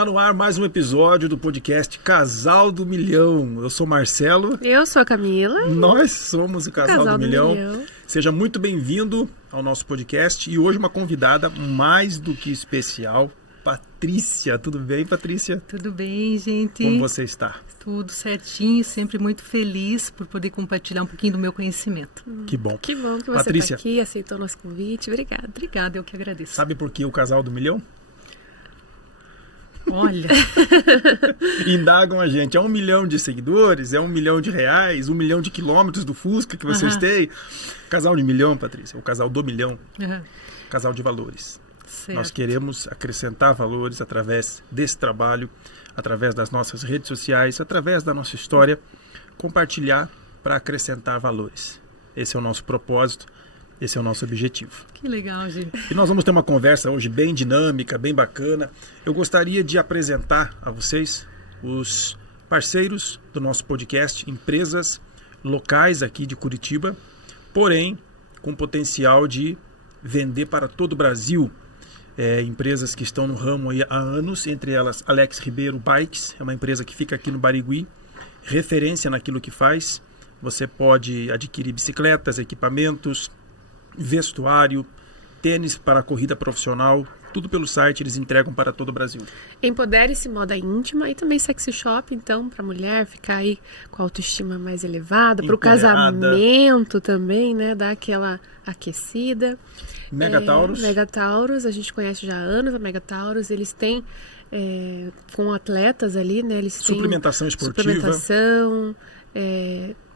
Está no ar mais um episódio do podcast Casal do Milhão. Eu sou Marcelo. Eu sou a Camila. Nós somos o Casal do Milhão. Seja muito bem-vindo ao nosso podcast. E hoje uma convidada mais do que especial, Patrícia. Tudo bem, Patrícia? Tudo bem, gente. Como você está? Tudo certinho, sempre muito feliz por poder compartilhar um pouquinho do meu conhecimento. Que bom. Que bom que você Patrícia, está aqui, aceitou o nosso convite. Obrigada. Obrigada, eu que agradeço. Sabe por que o Casal do Milhão? Olha, Indagam a gente, é 1 milhão de seguidores, é 1 milhão de reais, 1 milhão de quilômetros do Fusca que vocês têm. Casal de milhão, Patrícia, o casal do milhão, casal de valores. certo. Nós queremos acrescentar valores através desse trabalho, através das nossas redes sociais, através da nossa história, compartilhar para acrescentar valores. Esse é o nosso propósito, esse é o nosso objetivo. Que legal, gente. E nós vamos ter uma conversa hoje bem dinâmica, bem bacana. Eu gostaria de apresentar a vocês os parceiros do nosso podcast, empresas locais aqui de Curitiba, porém com potencial de vender para todo o Brasil. Empresas que estão no ramo aí há anos, entre elas Alex Ribeiro Bikes, é uma empresa que fica aqui no Barigui, referência naquilo que faz. Você pode adquirir bicicletas, equipamentos, vestuário, tênis para corrida profissional, tudo pelo site, eles entregam para todo o Brasil. Empodere-se moda íntima e também sexy shop, então, para a mulher ficar aí com a autoestima mais elevada, para o casamento também, né, dar aquela aquecida. Megatauros. Megatauros, a gente conhece já há anos a Megatauros, eles têm com atletas ali, né, eles têm Suplementação esportiva. suplementação,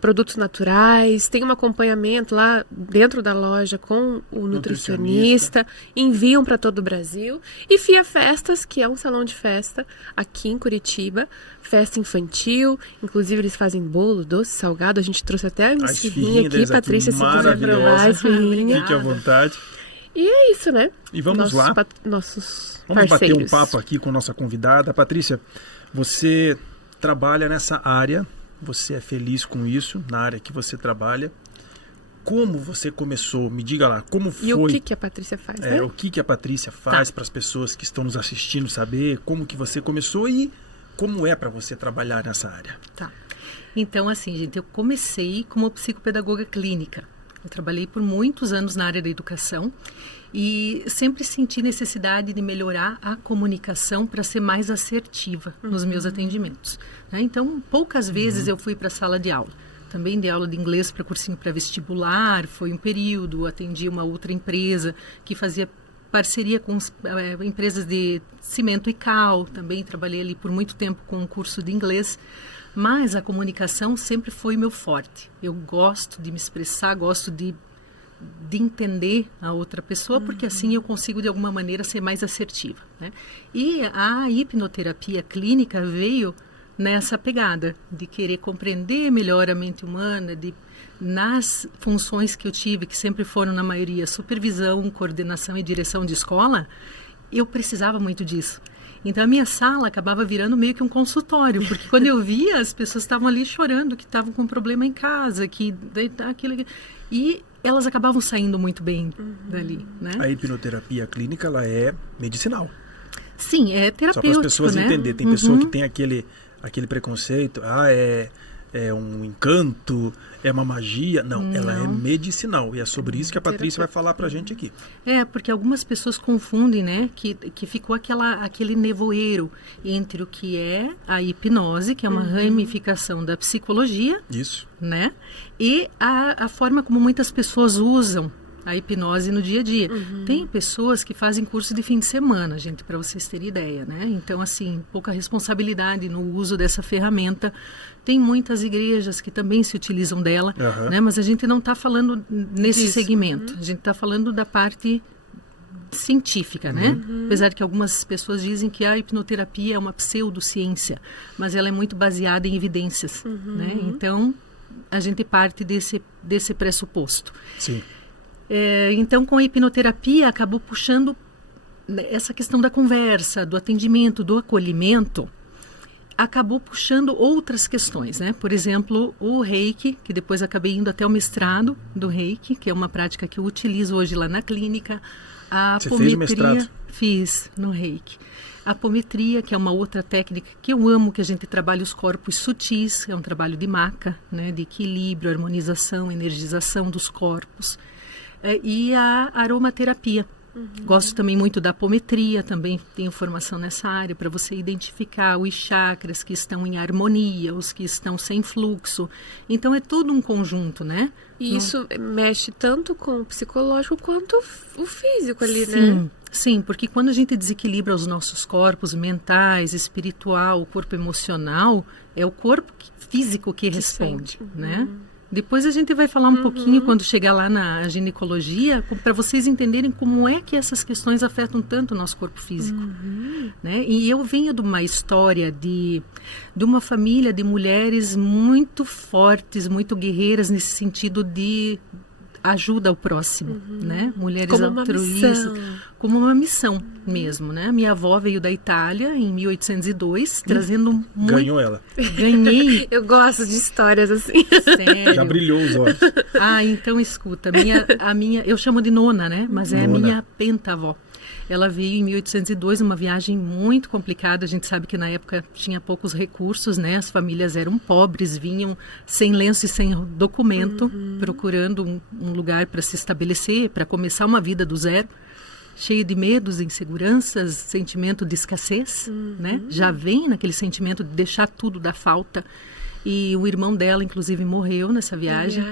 produtos naturais, tem um acompanhamento lá dentro da loja com o nutricionista, enviam para todo o Brasil. E Fia Festas, que é um salão de festa aqui em Curitiba, festa infantil, inclusive eles fazem bolo, doce, salgado, a gente trouxe até uma esfirrinha aqui, Patrícia, se quiser provar a esfirrinha. Fique à vontade. E é isso, né? E vamos lá. Nossos Vamos parceiros. bater um papo aqui com a nossa convidada. Patrícia, você trabalha nessa área, você é feliz com isso, na área que você trabalha. Como você começou? Me diga lá, como foi? E o que a Patrícia faz, né? O que a Patrícia faz para as pessoas que estão nos assistindo saber como que você começou e como é para você trabalhar nessa área? Tá. Então, assim, gente, eu comecei como psicopedagoga clínica. Eu trabalhei por muitos anos na área da educação e sempre senti necessidade de melhorar a comunicação para ser mais assertiva nos meus atendimentos, né? Então, poucas vezes eu fui para a sala de aula. Também dei aula de inglês para cursinho pré-vestibular, foi um período, atendi uma outra empresa que fazia parceria com empresas de cimento e cal, também trabalhei ali por muito tempo com um curso de inglês. Mas a comunicação sempre foi meu forte. Eu gosto de me expressar, gosto de entender a outra pessoa, porque assim eu consigo de alguma maneira ser mais assertiva, né? E a hipnoterapia clínica veio nessa pegada de querer compreender melhor a mente humana, nas funções que eu tive, que sempre foram na maioria supervisão, coordenação e direção de escola, eu precisava muito disso. Então, a minha sala acabava virando meio que um consultório, porque quando eu via, as pessoas estavam ali chorando, que estavam com problema em casa, e elas acabavam saindo muito bem dali, né? A hipnoterapia clínica, ela é medicinal. Sim, é terapêutico, só para as pessoas né? entenderem. Tem pessoa que tem aquele preconceito, é um encanto, é uma magia. Não, ela é medicinal. E é sobre isso que a Patrícia vai falar pra gente aqui. Porque algumas pessoas confundem, né? Que ficou aquele nevoeiro entre o que é a hipnose, que é uma ramificação da psicologia. Isso. Né? E a forma como muitas pessoas usam a hipnose no dia a dia. Tem pessoas que fazem curso de fim de semana, gente, para vocês terem ideia, né? Então, assim, pouca responsabilidade no uso dessa ferramenta. Tem muitas igrejas que também se utilizam dela, né? Mas a gente não está falando nesse segmento. A gente está falando da parte científica, né? Apesar de que algumas pessoas dizem que a hipnoterapia é uma pseudociência, mas ela é muito baseada em evidências, né? Então, a gente parte desse pressuposto. Sim. Então, com a hipnoterapia, acabou puxando essa questão da conversa, do atendimento, do acolhimento, acabou puxando outras questões, né? Por exemplo, o Reiki, que depois acabei indo até o mestrado do Reiki, que é uma prática que eu utilizo hoje lá na clínica. A Você apometria, fez o mestrado? Fiz no Reiki. Apometria, que é uma outra técnica que eu amo, que a gente trabalha os corpos sutis, é um trabalho de maca, né, de equilíbrio, harmonização, energização dos corpos. E a aromaterapia. Gosto também muito da apometria, também tenho formação nessa área, para você identificar os chakras que estão em harmonia, os que estão sem fluxo. Então é todo um conjunto, né? E isso mexe tanto com o psicológico quanto o físico ali, Sim, né? sim, porque quando a gente desequilibra os nossos corpos mentais, espiritual, o corpo emocional, é o corpo físico que responde, né? Depois a gente vai falar um pouquinho, quando chegar lá na ginecologia, para vocês entenderem como é que essas questões afetam tanto o nosso corpo físico. Né? E eu venho de uma história de uma família de mulheres muito fortes, muito guerreiras nesse sentido de ajuda ao próximo, né? Mulheres Como altruístas, uma missão. como uma missão mesmo, né? Minha avó veio da Itália em 1802, trazendo muito... Ganhou ela. Ganhei, Eu gosto de histórias assim. sério. Já brilhou os olhos. Então escuta, a minha, eu chamo de nona, né? Mas é a Nona. minha pentavó. Ela veio em 1802, uma viagem muito complicada. A gente sabe que na época tinha poucos recursos, né? As famílias eram pobres, vinham sem lenço e sem documento, procurando um lugar para se estabelecer, para começar uma vida do zero, cheio de medos, inseguranças, sentimento de escassez, né? Já vem naquele sentimento de deixar tudo da falta. E o irmão dela, inclusive, morreu nessa viagem.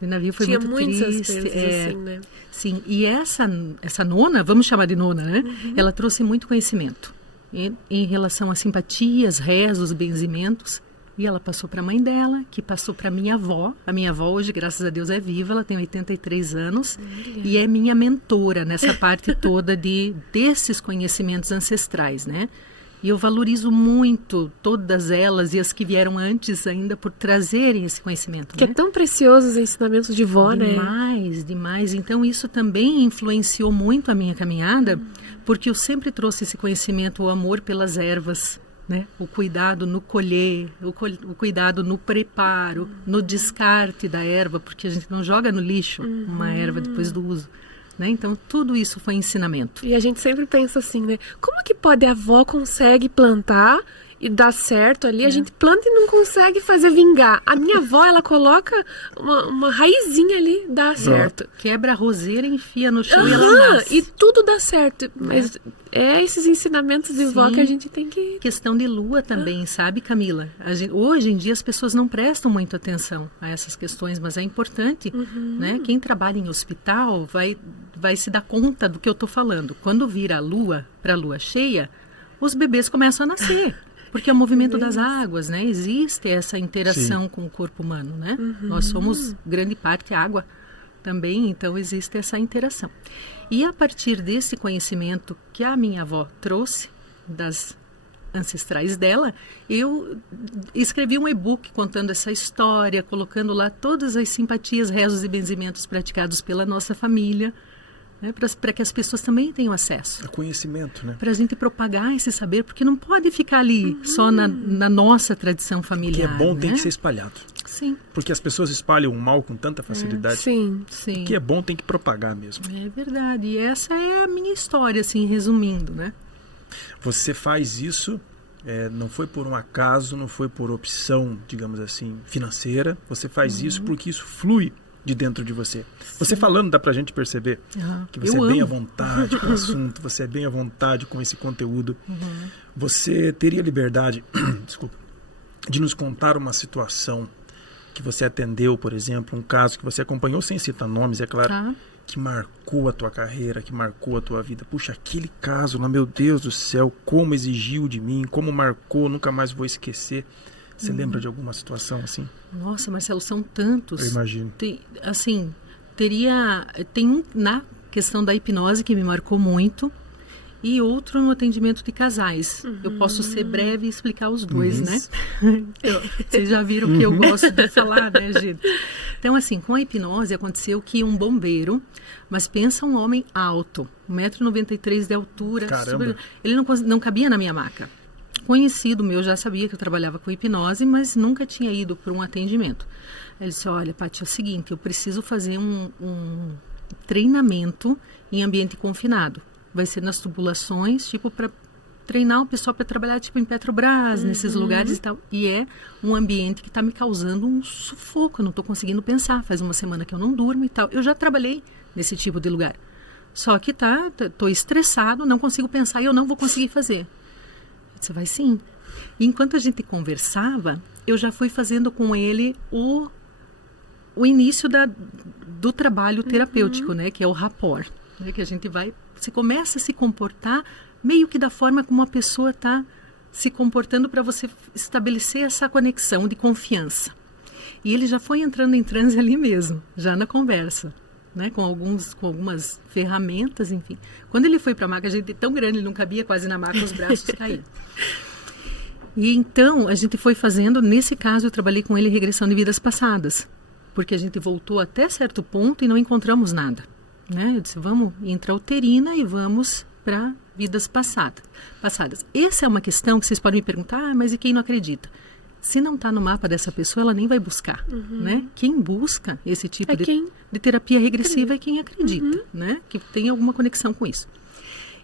O navio foi Tinha muito muitas triste. vezes assim, né? Sim, e essa nona, vamos chamar de nona, né? Ela trouxe muito conhecimento em relação a simpatias, rezos, benzimentos. E ela passou para a mãe dela, que passou para minha avó. A minha avó hoje, graças a Deus, é viva, ela tem 83 anos. E é minha mentora nessa parte toda desses conhecimentos ancestrais, né? E eu valorizo muito todas elas e as que vieram antes ainda por trazerem esse conhecimento. Que né? é tão precioso os ensinamentos de vó, né? Demais, demais. Então isso também influenciou muito a minha caminhada, porque eu sempre trouxe esse conhecimento, o amor pelas ervas, né? O cuidado no colher, o cuidado no preparo, no descarte da erva, porque a gente não joga no lixo uma erva depois do uso. Né? Então, tudo isso foi ensinamento. E a gente sempre pensa assim, né? Como que pode a avó consegue plantar e dar certo ali? A gente planta e não consegue fazer vingar. A minha avó, ela coloca uma raizinha ali, dá certo. Quebra a roseira, enfia no chão e ela nasce. E tudo dá certo. Mas é esses ensinamentos de vó que a gente tem que... Questão de lua também, sabe, Camila? Hoje em dia as pessoas não prestam muita atenção a essas questões, mas é importante, né? Quem trabalha em hospital vai se dar conta do que eu estou falando. Quando vira a lua para a lua cheia, os bebês começam a nascer. Porque é o movimento das águas, né? Existe essa interação com o corpo humano, né? Nós somos grande parte água também, então existe essa interação. E a partir desse conhecimento que a minha avó trouxe das ancestrais dela, eu escrevi um e-book contando essa história, colocando lá todas as simpatias, rezos e benzimentos praticados pela nossa família, né, para que as pessoas também tenham acesso. É conhecimento, né? Para a gente propagar esse saber, porque não pode ficar ali só na nossa tradição O que familiar. é bom né? tem que ser espalhado. Sim, Porque as pessoas espalham o mal com tanta facilidade. Sim. sim. O que é bom tem que propagar mesmo. É verdade. E essa é a minha história, assim, resumindo, né? Você faz isso, não foi por um acaso, não foi por opção, digamos assim, financeira. Você faz isso porque isso flui de dentro de você. Você falando, dá pra gente perceber que você Eu é bem à amo. vontade com o assunto, você é bem à vontade com esse conteúdo. Você teria liberdade, desculpa, de nos contar uma situação que você atendeu, por exemplo, um caso que você acompanhou, sem citar nomes, é claro, Tá. que marcou a tua carreira, que marcou a tua vida. Puxa, aquele caso lá, meu Deus do céu, como exigiu de mim, como marcou, nunca mais vou esquecer. Você lembra de alguma situação assim? Nossa, Marcelo, são tantos. Eu imagino. Tem um na questão da hipnose que me marcou muito e outro no atendimento de casais. Eu posso ser breve e explicar os dois, né? Vocês já viram que eu gosto de falar, né, Gina? Então, assim, com a hipnose aconteceu que um bombeiro, mas pensa um homem alto, 1,93 m de altura, Caramba. ele não cabia na minha maca. Conhecido meu, já sabia que eu trabalhava com hipnose, mas nunca tinha ido para um atendimento. Ele disse, olha, Paty, é o seguinte, eu preciso fazer um treinamento em ambiente confinado. Vai ser nas tubulações, tipo para treinar o pessoal para trabalhar tipo em Petrobras, nesses lugares e tal. E é um ambiente que está me causando um sufoco, eu não estou conseguindo pensar. Faz uma semana que eu não durmo e tal. Eu já trabalhei nesse tipo de lugar. Só que tô estressado, não consigo pensar e eu não vou conseguir fazer. Você vai sim. E enquanto a gente conversava, eu já fui fazendo com ele o início do trabalho terapêutico, né? Que é o rapport. Né, que a gente você começa a se comportar meio que da forma como a pessoa está se comportando para você estabelecer essa conexão de confiança. E ele já foi entrando em transe ali mesmo, já na conversa, né, com algumas ferramentas, enfim. Quando ele foi para a maca, a gente tão grande, ele não cabia quase na maca, os braços caíram. E então, a gente foi fazendo, nesse caso, eu trabalhei com ele em regressão de vidas passadas, porque a gente voltou até certo ponto e não encontramos nada. Né? Eu disse, vamos intrauterina e vamos para vidas passadas. Essa é uma questão que vocês podem me perguntar, mas e quem não acredita? Se não está no mapa dessa pessoa, ela nem vai buscar. Né? Quem busca esse tipo de terapia regressiva é quem acredita, né? Que tem alguma conexão com isso.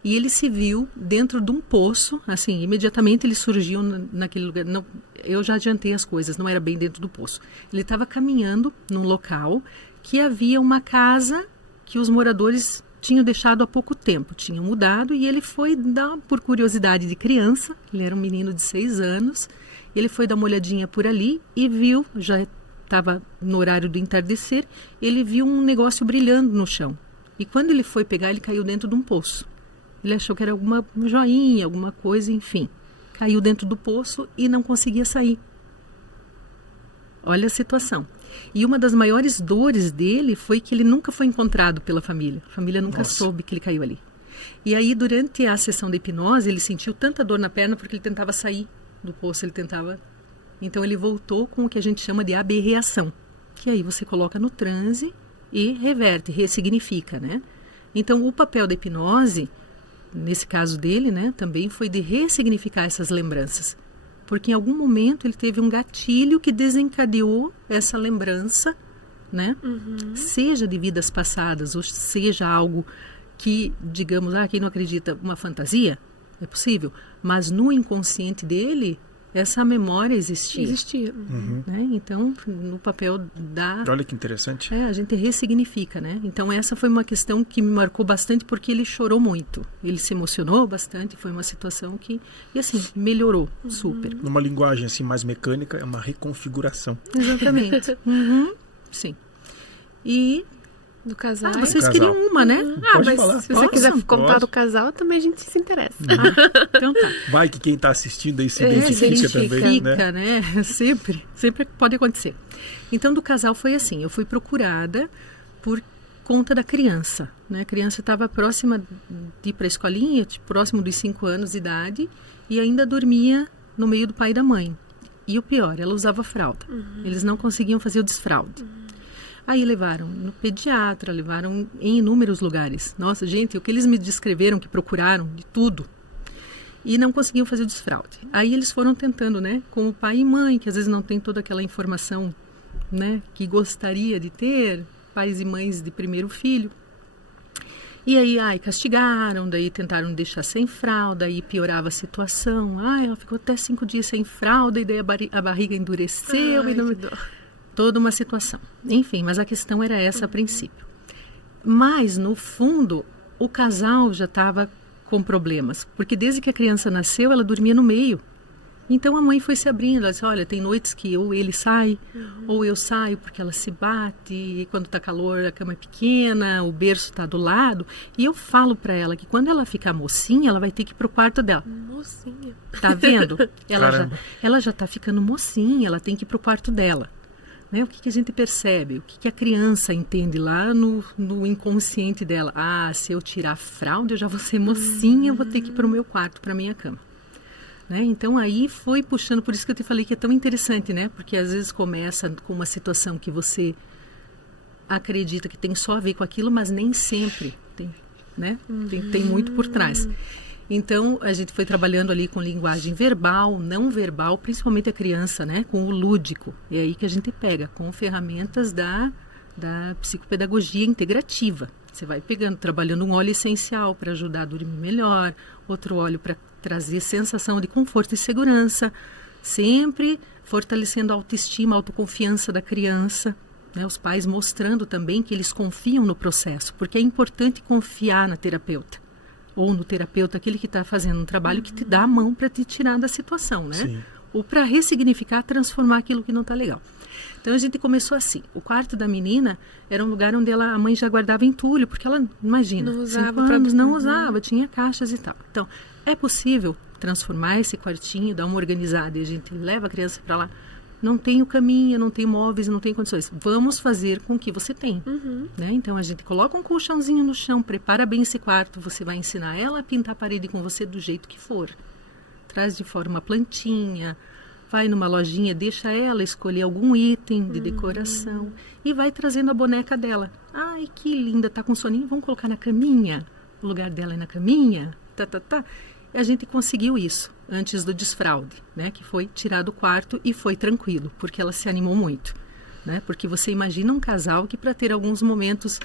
E ele se viu dentro de um poço, assim, imediatamente ele surgiu naquele lugar. Não, eu já adiantei as coisas, não era bem dentro do poço. Ele estava caminhando num local que havia uma casa que os moradores tinham deixado há pouco tempo, tinham mudado, e ele foi dar, por curiosidade de criança, ele era um menino de 6 anos, ele foi dar uma olhadinha por ali e viu, já estava no horário do entardecer, ele viu um negócio brilhando no chão. E quando ele foi pegar, ele caiu dentro de um poço. Ele achou que era alguma joinha, alguma coisa, enfim. Caiu dentro do poço e não conseguia sair. Olha a situação. E uma das maiores dores dele foi que ele nunca foi encontrado pela família. A família nunca soube que ele caiu ali. E aí, durante a sessão de hipnose, ele sentiu tanta dor na perna porque ele tentava sair do poço, Então, ele voltou com o que a gente chama de aberreação, que aí você coloca no transe e reverte, ressignifica, né? Então, o papel da hipnose, nesse caso dele, né, também foi de ressignificar essas lembranças. Porque em algum momento ele teve um gatilho que desencadeou essa lembrança, né? Seja de vidas passadas, ou seja algo que, digamos, quem não acredita, uma fantasia, é possível. Mas no inconsciente dele, essa memória existia. Né? Então, no papel da... Olha que interessante. A gente ressignifica, né? Então, essa foi uma questão que me marcou bastante porque ele chorou muito. Ele se emocionou bastante, foi uma situação que... E assim, melhorou super. Numa linguagem assim mais mecânica, é uma reconfiguração. Exatamente. Sim. E... Do casal. Vocês queriam uma, né? Pode mas falar. se você quiser contar do casal, também a gente se interessa. Então tá. Vai que quem está assistindo aí se identifica também, né? Sempre pode acontecer. Então, do casal foi assim, eu fui procurada por conta da criança, né? A criança estava próxima de ir para a escolinha, próximo dos 5 anos de idade, e ainda dormia no meio do pai e da mãe. E o pior, ela usava fralda. Eles não conseguiam fazer o desfraude. Aí levaram no pediatra, levaram em inúmeros lugares. Nossa, gente, o que eles me descreveram, que procuraram, de tudo. E não conseguiam fazer o desfraude. Aí eles foram tentando, né, com o pai e mãe, que às vezes não tem toda aquela informação, né, que gostaria de ter, pais e mães de primeiro filho. E aí, castigaram, daí tentaram deixar sem fralda, aí piorava a situação. Ela ficou até 5 dias sem fralda, e daí a barriga endureceu. Toda uma situação. Enfim, mas a questão era essa a princípio. Mas, no fundo, o casal já estava com problemas. Porque desde que a criança nasceu, ela dormia no meio. Então, a mãe foi se abrindo. Ela disse, olha, tem noites que ou ele sai, ou eu saio porque ela se bate. E quando está calor, a cama é pequena, o berço está do lado. E eu falo para ela que quando ela ficar mocinha, ela vai ter que ir pro quarto dela. Mocinha. Tá vendo? Ela já está ficando mocinha, ela tem que ir pro quarto dela. Né? O que a gente percebe? O que a criança entende lá no inconsciente dela? Se eu tirar a fralda, eu já vou ser mocinha, eu vou ter que ir para o meu quarto, para a minha cama. Né? Então, aí foi puxando, por isso que eu te falei que é tão interessante, né? Porque às vezes começa com uma situação que você acredita que tem só a ver com aquilo, mas nem sempre tem, né? Tem muito por trás. Então, a gente foi trabalhando ali com linguagem verbal, não verbal, principalmente a criança, né? Com o lúdico. E é aí que a gente pega, com ferramentas da psicopedagogia integrativa. Você vai pegando, trabalhando um óleo essencial para ajudar a dormir melhor, outro óleo para trazer sensação de conforto e segurança, sempre fortalecendo a autoestima, a autoconfiança da criança, né? Os pais mostrando também que eles confiam no processo, porque é importante confiar na terapeuta, ou no terapeuta, aquele que está fazendo um trabalho que te dá a mão para te tirar da situação, né? Sim. Ou para ressignificar, transformar aquilo que não está legal. Então a gente começou assim. O quarto da menina era um lugar onde a mãe já guardava entulho, porque ela, imagina, Não usava 5 anos, pra- não usava, tinha caixas e tal. Então, é possível transformar esse quartinho, dar uma organizada, e a gente leva a criança para lá. Não tem o caminho, não tem móveis, não tem condições. Vamos fazer com o que você tem. Né? Então a gente coloca um colchãozinho no chão, prepara bem esse quarto, você vai ensinar ela a pintar a parede com você do jeito que for. Traz de fora uma plantinha, vai numa lojinha, deixa ela escolher algum item de decoração e vai trazendo a boneca dela. Ai, que linda, tá com soninho, vamos colocar na caminha. O lugar dela é na caminha, E a gente conseguiu isso antes do desfraude, né? Que foi tirar do quarto e foi tranquilo, porque ela se animou muito, né? Porque você imagina um casal que para ter alguns momentos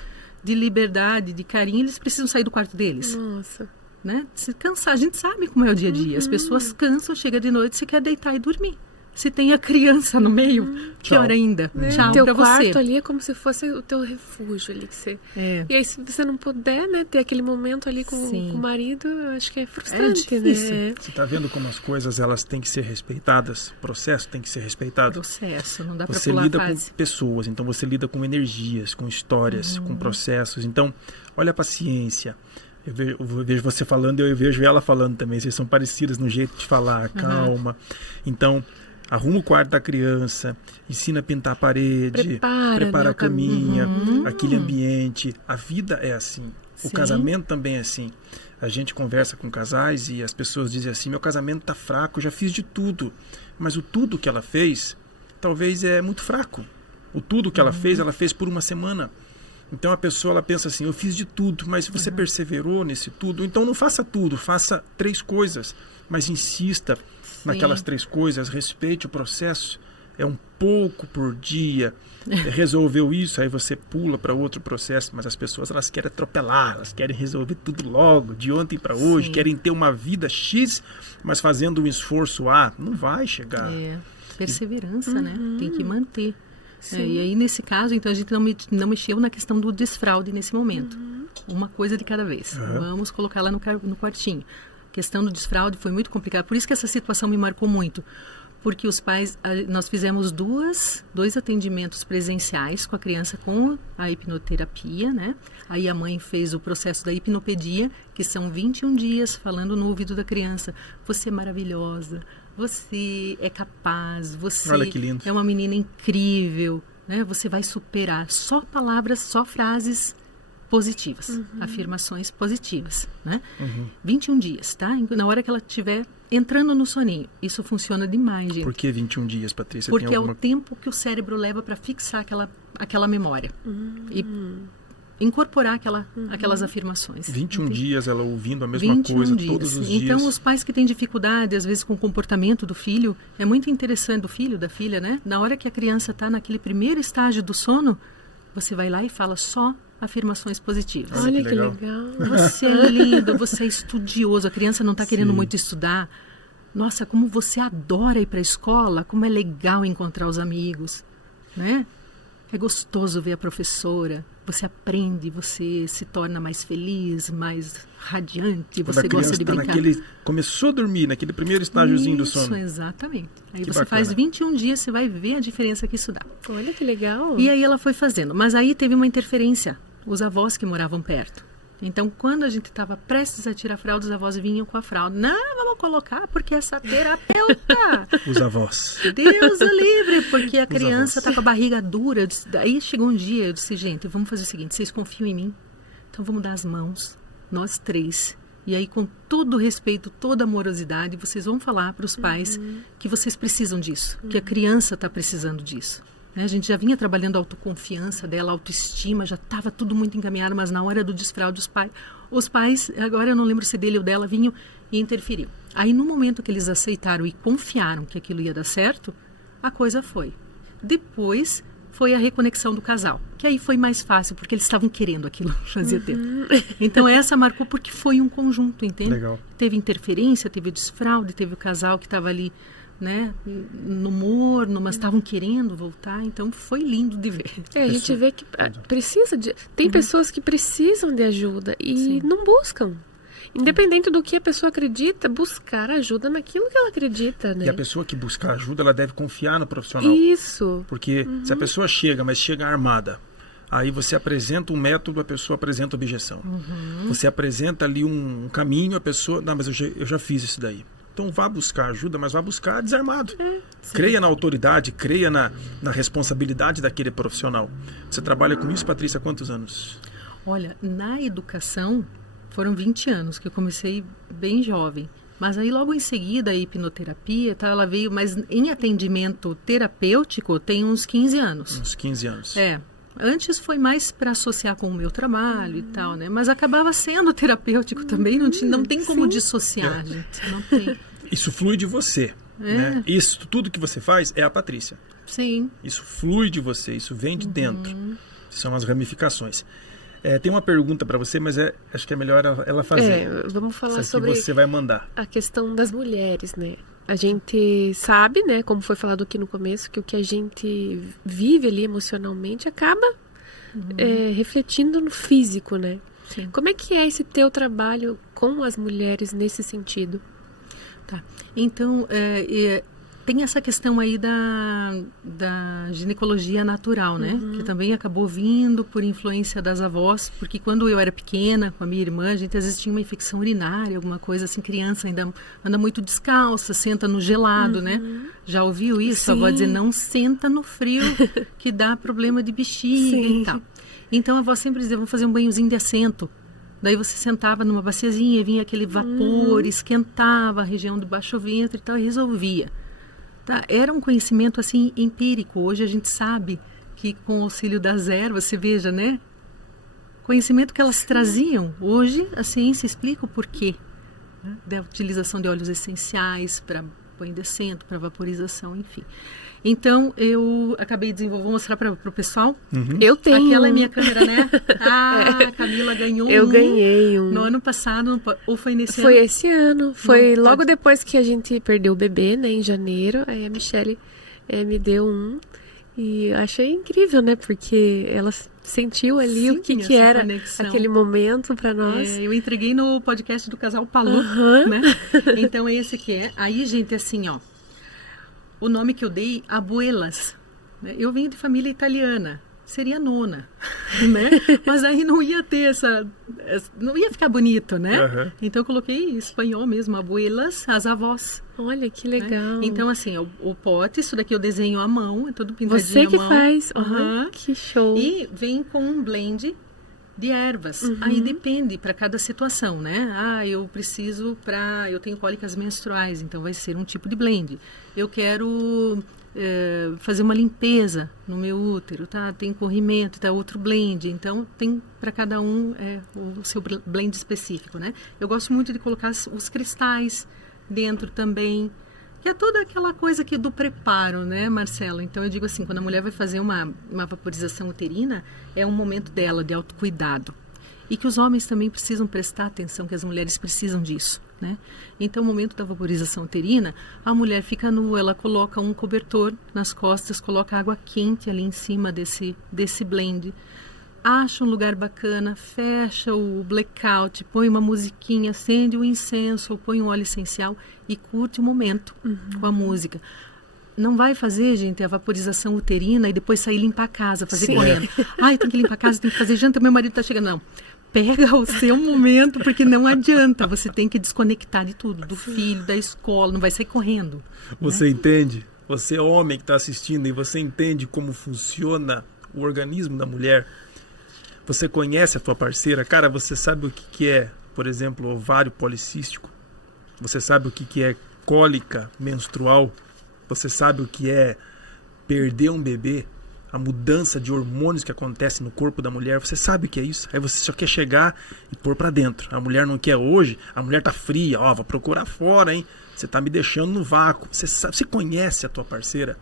de liberdade, de carinho, eles precisam sair do quarto deles. Nossa. Né? Se cansar, a gente sabe como é o dia a dia. As pessoas cansam, chega de noite, você quer deitar e dormir. Se tem a criança no meio, pior Tchau. ainda. Tchau Teu pra quarto você. ali é como se fosse o teu refúgio ali. Que você... É. E aí, se você não puder, né, ter aquele momento ali com Sim. o marido, eu acho que é frustrante, difícil. né? Você está vendo como as coisas elas têm que ser respeitadas? O processo tem que ser respeitado. Processo, não dá pra Você pular a lida fase. com pessoas, então você lida com energias, com histórias, com processos. Então, olha a paciência. Eu vejo você falando, eu vejo ela falando também. Vocês são parecidas no jeito de falar, calma. Então, arruma o quarto da criança, ensina a pintar a parede, Prepara, né, a caminha, aquele ambiente. A vida é assim. O Sim. casamento também é assim. A gente conversa com casais e as pessoas dizem assim, meu casamento está fraco, eu já fiz de tudo. Mas o tudo que ela fez, talvez é muito fraco. O tudo que ela fez por uma semana. Então a pessoa ela pensa assim, eu fiz de tudo, mas você perseverou nesse tudo, então não faça tudo, faça 3 coisas, mas insista naquelas 3 coisas, respeite o processo, é um pouco por dia, resolveu isso, aí você pula para outro processo, mas as pessoas elas querem atropelar, elas querem resolver tudo logo, de ontem para hoje, Sim. querem ter uma vida X, mas fazendo um esforço A, não vai chegar. É, perseverança, né? Tem que manter. Sim. E aí, nesse caso, então, a gente não mexeu na questão do desfraude nesse momento. Uma coisa de cada vez. Vamos colocar lá no quartinho. A questão do desfraude foi muito complicada. Por isso que essa situação me marcou muito. Porque os pais, nós fizemos dois atendimentos presenciais com a criança com a hipnoterapia, né? Aí a mãe fez o processo da hipnopedia, que são 21 dias falando no ouvido da criança. Você é maravilhosa, você é capaz, você Olha que lindo. é uma menina incrível, né? Você vai superar. Só palavras, só frases positivas, afirmações positivas, né? 21 dias, tá? Na hora que ela estiver entrando no soninho. Isso funciona demais, gente. Por que 21 dias, Patrícia? Porque Tem é alguma... o tempo que o cérebro leva para fixar aquela memória. E incorporar aquelas afirmações. 21 dias ela ouvindo a mesma 21 coisa dias. todos os dias. Então, os pais que têm dificuldade, às vezes, com o comportamento do filho, é muito interessante, do filho, da filha, né? Na hora que a criança está naquele primeiro estágio do sono, você vai lá e fala só afirmações positivas. Olha Olha que que legal. legal. Você é lindo, você é estudioso. A criança não está querendo Sim. muito estudar. Nossa, como você adora ir para a escola, como é legal encontrar os amigos, né? É gostoso ver a professora. Você aprende, você se torna mais feliz, mais radiante, Quando você a criança gosta de tá brincar. começou a dormir, naquele primeiro estágiozinho do Isso, sono. exatamente. Aí Que você bacana. faz 21 dias, você vai ver a diferença que isso dá. Olha que legal. E aí ela foi fazendo. Mas aí teve uma interferência. Os avós que moravam perto. Então, quando a gente estava prestes a tirar a fralda, os avós vinham com a fralda. Não, vamos colocar, porque essa terapeuta... Os avós. Deus o livre, porque a Os criança avós. está com a barriga dura. Aí chegou um dia, eu disse, gente, vamos fazer o seguinte, vocês confiam em mim? Então vamos dar as mãos, nós 3. E aí, com todo o respeito, toda a amorosidade, vocês vão falar para os pais que vocês precisam disso, que a criança está precisando disso. Né? A gente já vinha trabalhando a autoconfiança dela, a autoestima, já estava tudo muito encaminhado, mas na hora do desfraude, os pais, agora eu não lembro se dele ou dela, vinham e interferiam. Aí, no momento que eles aceitaram e confiaram que aquilo ia dar certo, a coisa foi. Depois, foi a reconexão do casal. Que aí foi mais fácil, porque eles estavam querendo aquilo fazia tempo. Então essa marcou porque foi um conjunto, entende? Legal. Teve interferência, teve desfraude, teve o casal que estava ali, né, no morno, mas estavam querendo voltar. Então foi lindo de ver. A gente vê que precisa de... Tem pessoas que precisam de ajuda e não buscam. Independente do que a pessoa acredita, buscar ajuda naquilo que ela acredita, né? E a pessoa que buscar ajuda, ela deve confiar no profissional. Isso. Porque se a pessoa chega, mas chega armada, aí você apresenta um método, a pessoa apresenta objeção. Você apresenta ali um caminho, a pessoa... Não, mas eu já fiz isso daí. Então vá buscar ajuda, mas vá buscar desarmado. Creia na autoridade, creia na responsabilidade daquele profissional. Você trabalha com isso, Patrícia, há quantos anos? Olha, na educação... Foram 20 anos que eu comecei bem jovem. Mas aí logo em seguida a hipnoterapia, tá, ela veio, mas em atendimento terapêutico tem uns 15 anos. Uns 15 anos. Antes foi mais para associar com o meu trabalho e tal, né? Mas acabava sendo terapêutico também, não tem como dissociar, gente. Não tem. Isso flui de você. Né? Isso, tudo que você faz é a Patrícia. Sim. Isso flui de você, isso vem de dentro. São as ramificações. Tem uma pergunta para você, mas acho que é melhor ela fazer. Vamos falar sobre você vai mandar. A questão das mulheres, né? A gente sabe, né, como foi falado aqui no começo, que o que a gente vive ali emocionalmente acaba refletindo no físico, né? Sim. Como é que é esse teu trabalho com as mulheres nesse sentido? Tá. Então, tem essa questão aí da ginecologia natural, né? Que também acabou vindo por influência das avós, porque quando eu era pequena, com a minha irmã, a gente às vezes tinha uma infecção urinária, alguma coisa assim, criança ainda anda muito descalça, senta no gelado, né? Já ouviu isso? Sim. A avó dizer, não senta no frio, que dá problema de bexiga e tal. Então a avó sempre dizia, vamos fazer um banhozinho de assento. Daí você sentava numa baciazinha, vinha aquele vapor, esquentava a região do baixo ventre e tal, e resolvia. Tá, era um conhecimento assim empírico. Hoje a gente sabe que com o auxílio das ervas, você veja, né? Conhecimento que elas traziam. Hoje a ciência explica o porquê, né? Da utilização de óleos essenciais para banho de assento, para vaporização, enfim. Então eu acabei de desenvolver, vou mostrar para o pessoal. Eu tenho. Aquela é minha câmera, né? A Camila ganhou Eu ganhei um. no ano passado, ou foi nesse ano? Foi esse ano. Foi logo depois que a gente perdeu o bebê, né, em janeiro. Aí a Michele me deu um. E achei incrível, né? Porque ela sentiu ali o que era conexão. Aquele momento para nós. Eu entreguei no podcast do casal Palu, né? Então é esse que é. Aí, gente, assim, ó. O nome que eu dei, abuelas. Eu venho de família italiana. Seria nona, né? Mas aí não ia ter não ia ficar bonito, né? Então eu coloquei em espanhol mesmo, abuelas, as avós. Olha, que legal. Né? Então assim, o pote, isso daqui eu desenho à mão, é tudo pintadinho Você que à mão. faz? Que show. E vem com um blend de ervas. Aí depende para cada situação, né? Eu preciso eu tenho cólicas menstruais, então vai ser um tipo de blend. Eu quero fazer uma limpeza no meu útero, tá? Tem corrimento, tá? Outro blend. Então tem para cada um o seu blend específico, né? Eu gosto muito de colocar os cristais dentro também, que é toda aquela coisa do preparo, né, Marcelo? Então eu digo assim, quando a mulher vai fazer uma vaporização uterina, é um momento dela de autocuidado. E que os homens também precisam prestar atenção, que as mulheres precisam disso, né? Então, no momento da vaporização uterina, a mulher fica nua, ela coloca um cobertor nas costas, coloca água quente ali em cima desse blend. Acha um lugar bacana, fecha o blackout, põe uma musiquinha, acende um incenso, ou põe um óleo essencial e curte o momento com a música. Não vai fazer, gente, a vaporização uterina e depois sair limpar a casa, fazer correndo. Tem que limpar a casa, tem que fazer janta, meu marido está chegando. Não. Pega o seu momento, porque não adianta. Você tem que desconectar de tudo, do filho, da escola, não vai sair correndo. Você entende? Você é homem que está assistindo e você entende como funciona o organismo da mulher. Você conhece a tua parceira. Cara, você sabe o que é, por exemplo, ovário policístico. Você sabe o que é cólica menstrual. Você sabe o que é perder um bebê, a mudança de hormônios que acontece no corpo da mulher. Você sabe o que é isso? Aí você só quer chegar e pôr pra dentro. A mulher não quer hoje, a mulher tá fria. Vou procurar fora, hein? Você tá me deixando no vácuo. Você conhece a tua parceira.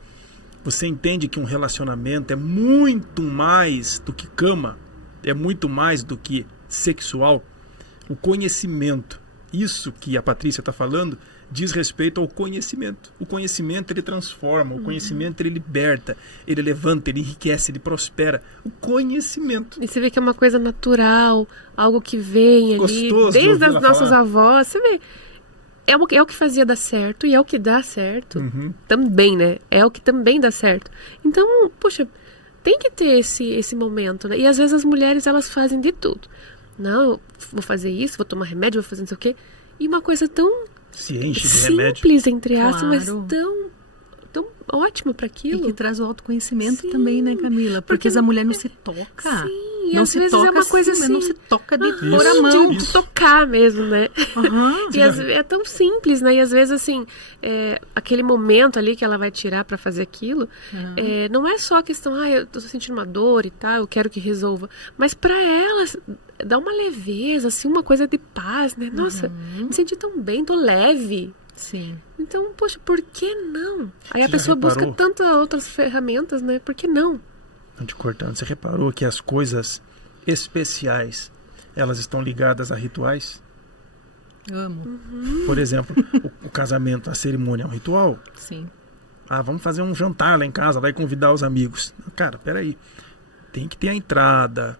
Você entende que um relacionamento é muito mais do que cama, é muito mais do que sexual. O conhecimento, isso que a Patrícia está falando, diz respeito ao conhecimento. O conhecimento, ele transforma, o conhecimento, ele liberta, ele levanta, ele enriquece, ele prospera. O conhecimento. E você vê que é uma coisa natural, algo que vem ali, Gostoso de desde ouvir as ela nossas falar. avós. Você vê, é o que fazia dar certo e é o que dá certo também, né? É o que também dá certo. Então, poxa, tem que ter esse momento, né? E às vezes as mulheres, elas fazem de tudo. Não, eu vou fazer isso, vou tomar remédio, vou fazer não sei o quê. E uma coisa tão Se enche de remédio. simples, entre aspas, mas Claro. tão ótima para E aquilo. que traz o autoconhecimento Sim. também, né, Camila? Porque a mulher não se toca. Sim, e Não às se vezes toca é uma coisa mas assim. não se toca de Isso. pôr a mão. De tocar mesmo, né? Aham. E é tão simples, né? E às vezes, assim, aquele momento ali que ela vai tirar pra fazer aquilo, não é só a questão, eu tô sentindo uma dor e tal, eu quero que resolva. Mas pra ela, dá uma leveza, assim, uma coisa de paz, né? Nossa, me senti tão bem, tô leve. Sim. Então, poxa, por que não? Aí a Você já pessoa busca reparou? tantas outras ferramentas, né? Por que não? Não te cortando, você reparou que as coisas especiais, elas estão ligadas a rituais? Amo. Por exemplo, o casamento, a cerimônia é um ritual. Sim. Vamos fazer um jantar lá em casa, vai convidar os amigos. Cara, peraí. Tem que ter a entrada,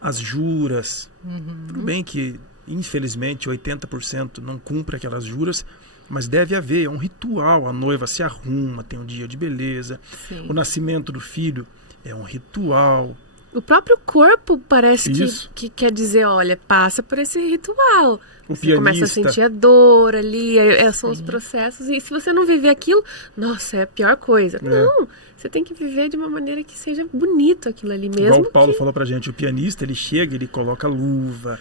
as juras. Tudo bem que, infelizmente, 80% não cumpre aquelas juras, mas deve haver, é um ritual. A noiva se arruma, tem um dia de beleza. Sim. O nascimento do filho é um ritual. O próprio corpo parece Isso. que quer dizer, olha, passa por esse ritual. O Você começa a pianista. sentir a dor ali, são os processos. E se você não viver aquilo, nossa, é a pior coisa. Não, você tem que viver de uma maneira que seja bonito aquilo ali mesmo. Igual o Paulo que... falou pra gente, o pianista, ele chega, ele coloca a luva,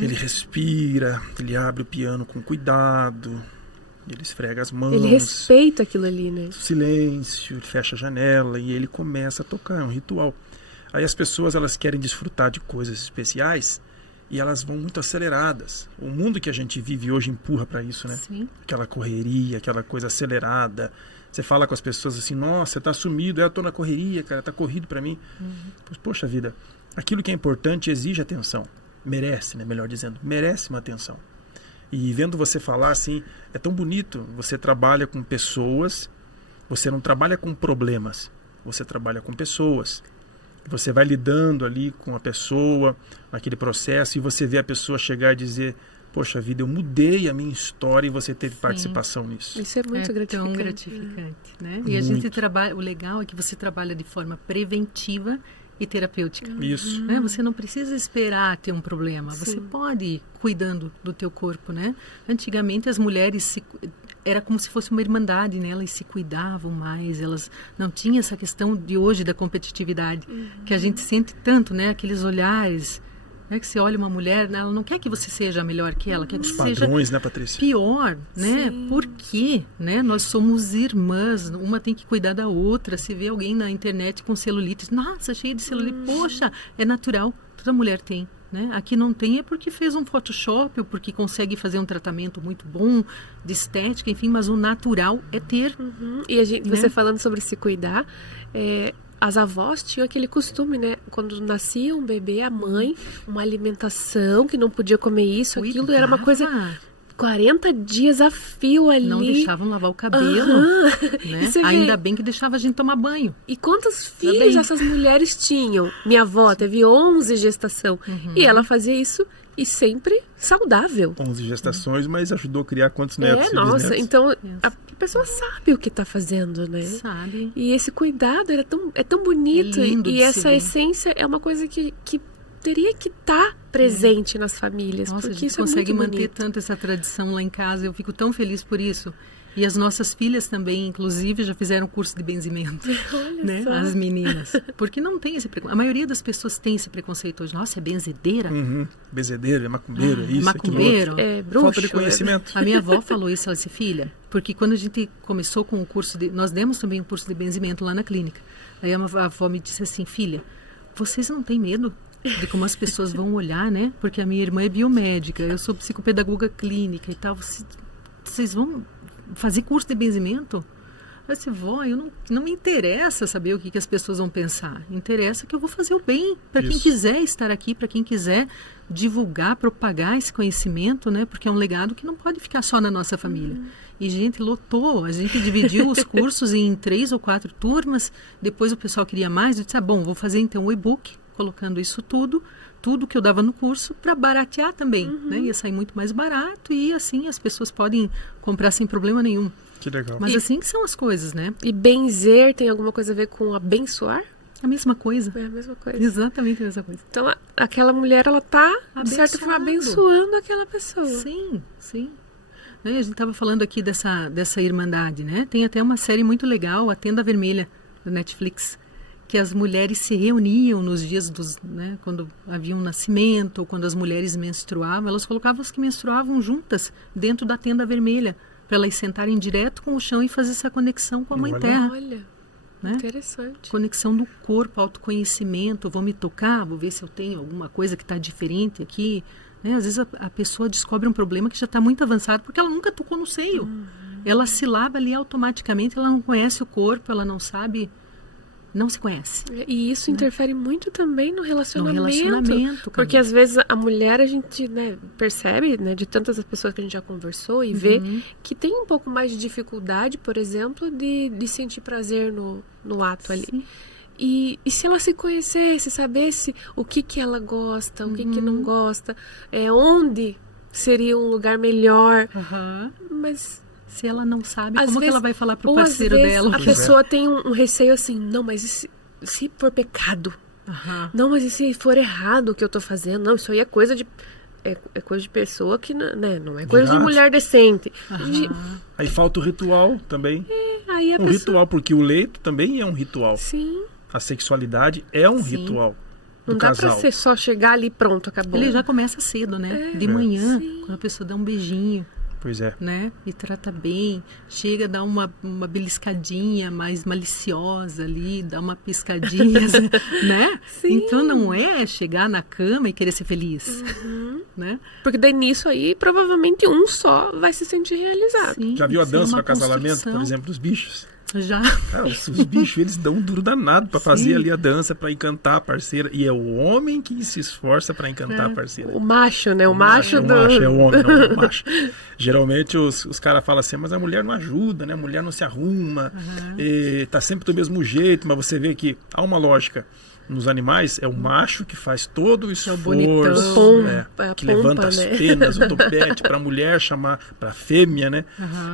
ele respira, ele abre o piano com cuidado, ele esfrega as mãos. Ele respeita aquilo ali, né? Silêncio, ele fecha a janela e ele começa a tocar, é um ritual. Aí as pessoas, elas querem desfrutar de coisas especiais e elas vão muito aceleradas. O mundo que a gente vive hoje empurra para isso, né? Sim. Aquela correria, aquela coisa acelerada. Você fala com as pessoas assim, nossa, tá sumido, eu tô na correria, cara, tá corrido para mim. Poxa vida, aquilo que é importante exige atenção. Merece, né? Melhor dizendo, merece uma atenção. E vendo você falar assim, é tão bonito. Você trabalha com pessoas, você não trabalha com problemas, você trabalha com pessoas. Você vai lidando ali com a pessoa, naquele processo, e você vê a pessoa chegar e dizer, poxa vida, eu mudei a minha história e você teve participação nisso. Isso é muito gratificante. Tão gratificante, né? E a gente trabalha, o legal é que você trabalha de forma preventiva e terapêutica. Isso. Né? Você não precisa esperar ter um problema. Sim. Você pode ir cuidando do teu corpo, né? Antigamente as mulheres era como se fosse uma irmandade, né? Elas se cuidavam mais, elas não tinham essa questão de hoje da competitividade, que a gente sente tanto, né? Aqueles olhares, né? Que você olha uma mulher, ela não quer que você seja melhor que ela, quer que Os você seja padrões, né, Patrícia? pior, né? Sim. Por quê? Né? Nós somos irmãs, uma tem que cuidar da outra. Se vê alguém na internet com celulite, nossa, cheia de celulite, poxa, é natural, toda mulher tem. Né? Aqui não tem é porque fez um Photoshop ou porque consegue fazer um tratamento muito bom de estética, enfim, mas o natural é ter. E a gente, Né? você falando sobre se cuidar, as avós tinham aquele costume, né? Quando nascia um bebê, a mãe, uma alimentação que não podia comer isso, aquilo, era uma coisa... Cuidava. 40 dias a fio ali. Não deixavam lavar o cabelo. Aham. Né? E você vê- Ainda bem que deixava a gente tomar banho. E quantos filhos bem. essas mulheres tinham? Minha avó teve 11 gestação. E ela fazia isso e sempre saudável. 11 gestações, mas ajudou a criar quantos netos? e Nossa, bisnetos? então a pessoa sabe o que está fazendo, né? Sabe? E esse cuidado é tão bonito. É lindo e de se essa ver. essência é uma coisa que teria que estar presente nas famílias. Nossa, a porque gente isso é consegue muito manter bonito. tanto essa tradição lá em casa. Eu fico tão feliz por isso. E as nossas filhas também, inclusive, já fizeram curso de benzimento. Olha Né? só. As meninas. Porque não tem esse preconceito. A maioria das pessoas tem esse preconceito hoje. Nossa, é benzedeira? Bezedeiro, é macumbeiro, é isso, macumbeiro. aquilo outro. É bruxo. Falta de conhecimento. A minha avó falou isso, ela disse, filha, porque quando a gente começou com o curso nós demos também um curso de benzimento lá na clínica. Aí a avó me disse assim, filha, vocês não têm medo de como as pessoas vão olhar, né? Porque a minha irmã é biomédica, eu sou psicopedagoga clínica e tal. Vocês vão fazer curso de benzimento? Mas se vó, não me interessa saber o que as pessoas vão pensar. Interessa que eu vou fazer o bem para quem quiser estar aqui, para quem quiser divulgar, propagar esse conhecimento, né? Porque é um legado que não pode ficar só na nossa família. E, gente, lotou. A gente dividiu os cursos em 3 ou 4 turmas. Depois o pessoal queria mais. Eu disse, bom, vou fazer então o e-book, colocando isso tudo que eu dava no curso, para baratear também. Né? Ia sair muito mais barato e assim as pessoas podem comprar sem problema nenhum. Que legal. Mas assim que são as coisas, né? E benzer tem alguma coisa a ver com abençoar? A mesma coisa. É a mesma coisa. Exatamente a mesma coisa. Então, aquela mulher, ela tá, de certa forma, abençoando aquela pessoa. Sim, sim. Né? A gente estava falando aqui dessa irmandade, né? Tem até uma série muito legal, A Tenda Vermelha, da Netflix, que as mulheres se reuniam nos dias né, quando havia um nascimento, ou quando as mulheres menstruavam, elas colocavam as que menstruavam juntas dentro da tenda vermelha, para elas sentarem direto com o chão e fazer essa conexão com a Mãe Terra. Olha, né? Interessante. Conexão do corpo, autoconhecimento, vou me tocar, vou ver se eu tenho alguma coisa que está diferente aqui. Né? Às vezes a pessoa descobre um problema que já está muito avançado, porque ela nunca tocou no seio. Ela se lava ali automaticamente, ela não conhece o corpo, ela não sabe... Não se conhece. E isso interfere muito também no relacionamento. No relacionamento, porque às vezes a mulher, a gente, né, percebe, né, de tantas pessoas que a gente já conversou e vê que tem um pouco mais de dificuldade, por exemplo, de sentir prazer no ato ali. E se ela se conhecesse, sabesse o que ela gosta, o que não gosta, onde seria um lugar melhor. Mas... Se ela não sabe, como vezes, que ela vai falar pro parceiro dela? A pessoa tem um receio assim, não, mas e se for pecado? Não, mas e se for errado o que eu tô fazendo? Não, isso aí é coisa de... É coisa de pessoa que, né, não é coisa de mulher decente. Aí falta o ritual também. Aí um ritual, porque o leito também é um ritual. Sim. A sexualidade é um ritual do não dá casal. Pra você só chegar ali e pronto, acabou. Ele já começa cedo, né? De manhã, quando a pessoa dá um beijinho. Pois é. Né? E trata bem, chega a dar uma beliscadinha mais maliciosa ali, dá uma piscadinha, né? Sim. Então não é chegar na cama e querer ser feliz, né? Porque daí nisso aí, provavelmente um só vai se sentir realizado. Sim, já viu a dança para casamento, por exemplo, dos bichos? Já. Os bichos, eles dão um duro danado para fazer ali a dança, para encantar a parceira. E é o homem que se esforça para encantar a parceira. O macho, né? O macho é o homem, não é o macho. Geralmente os caras falam assim, mas a mulher não ajuda, né? A mulher não se arruma, tá sempre do mesmo jeito, mas você vê que há uma lógica. Nos animais, é o macho que faz todo o esforço, que levanta as penas, o topete, para a mulher chamar, para a fêmea, né?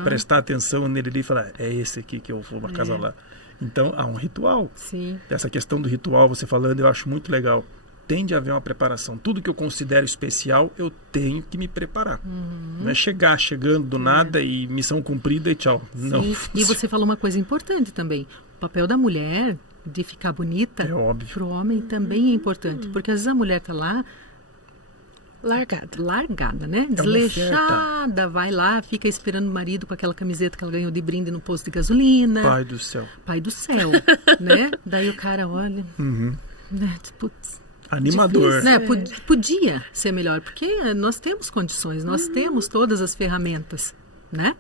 Prestar atenção nele e falar, é esse aqui que eu vou acasalar. Então, há um ritual. Sim. Essa questão do ritual, você falando, eu acho muito legal. Tem de haver uma preparação. Tudo que eu considero especial, eu tenho que me preparar. Não é chegando do nada e missão cumprida e tchau. Sim. Não. E você falou uma coisa importante também. O papel da mulher... de ficar bonita, para o homem também é importante, porque às vezes a mulher tá lá largada, né? Desleixada, vai lá, fica esperando o marido com aquela camiseta que ela ganhou de brinde no posto de gasolina. Pai do céu, né? Daí o cara olha, né? Putz, animador, difícil, né? Podia ser melhor, porque nós temos condições, nós temos todas as ferramentas, né?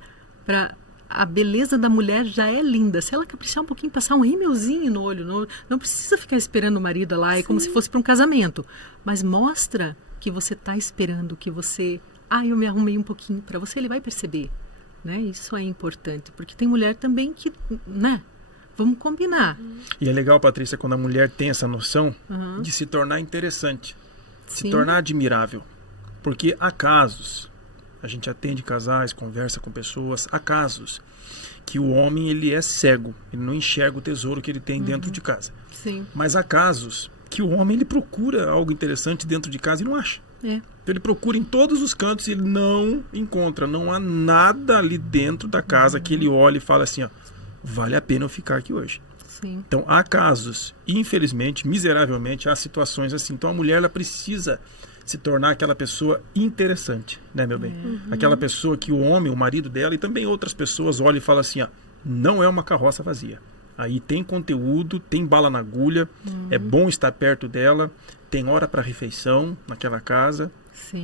A beleza da mulher já é linda. Se ela caprichar um pouquinho, passar um rímelzinho no olho, não precisa ficar esperando o marido lá, é como se fosse para um casamento. Mas mostra que você está esperando, que você... eu me arrumei um pouquinho para você, ele vai perceber. Né? Isso é importante, porque tem mulher também que, né? Vamos combinar. E é legal, Patrícia, quando a mulher tem essa noção de se tornar interessante, se tornar admirável. Porque há casos... A gente atende casais, conversa com pessoas. Há casos que o homem ele é cego, ele não enxerga o tesouro que ele tem dentro de casa. Sim. Mas há casos que o homem ele procura algo interessante dentro de casa e não acha. Então ele procura em todos os cantos e ele não encontra. Não há nada ali dentro da casa que ele olha e fala assim, vale a pena eu ficar aqui hoje. Sim. Então há casos, infelizmente, miseravelmente, há situações assim. Então a mulher ela precisa se tornar aquela pessoa interessante, né, meu bem? Aquela pessoa que o homem, o marido dela e também outras pessoas olham e falam assim, não é uma carroça vazia. Aí tem conteúdo, tem bala na agulha, é bom estar perto dela, tem hora para refeição naquela casa,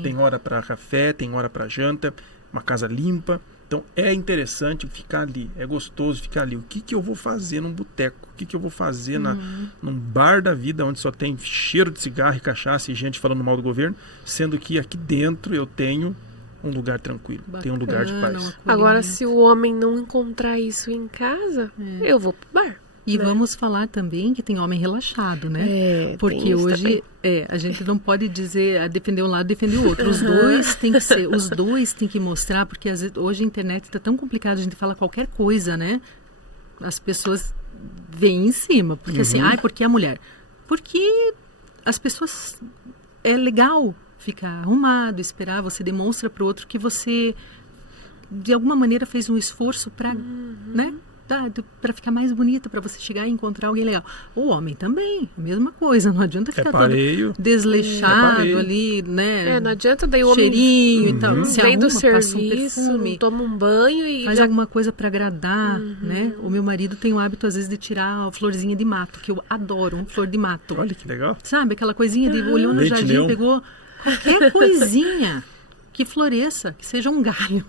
tem hora para café, tem hora para janta, uma casa limpa, Então é interessante ficar ali, é gostoso ficar ali. O que eu vou fazer num boteco? O que eu vou fazer num bar da vida onde só tem cheiro de cigarro e cachaça e gente falando mal do governo, sendo que aqui dentro eu tenho um lugar tranquilo, tenho um lugar de paz. Agora, se o homem não encontrar isso em casa, eu vou pro bar. E vamos falar também que tem homem relaxado, né? Porque hoje a gente não pode dizer defender um lado, defender o outro. Os dois têm que mostrar, porque hoje a internet está tão complicada, a gente fala qualquer coisa, né? As pessoas vêm em cima, porque assim, porque a mulher? Porque as pessoas é legal ficar arrumado, esperar, você demonstra para o outro que você de alguma maneira fez um esforço para, né? Para ficar mais bonita, para você chegar e encontrar alguém legal. O homem também, a mesma coisa, não adianta ficar todo desleixado ali, né? Não adianta daí o homem cheirinho e tal, se vem do arruma, serviço, passa um perfume, toma um banho e faz alguma coisa para agradar, né? O meu marido tem o hábito às vezes de tirar a florzinha de mato, que eu adoro, flor de mato. Olha que legal. Sabe, aquela coisinha de olhou no jardim, pegou qualquer coisinha que floresça, que seja um galho.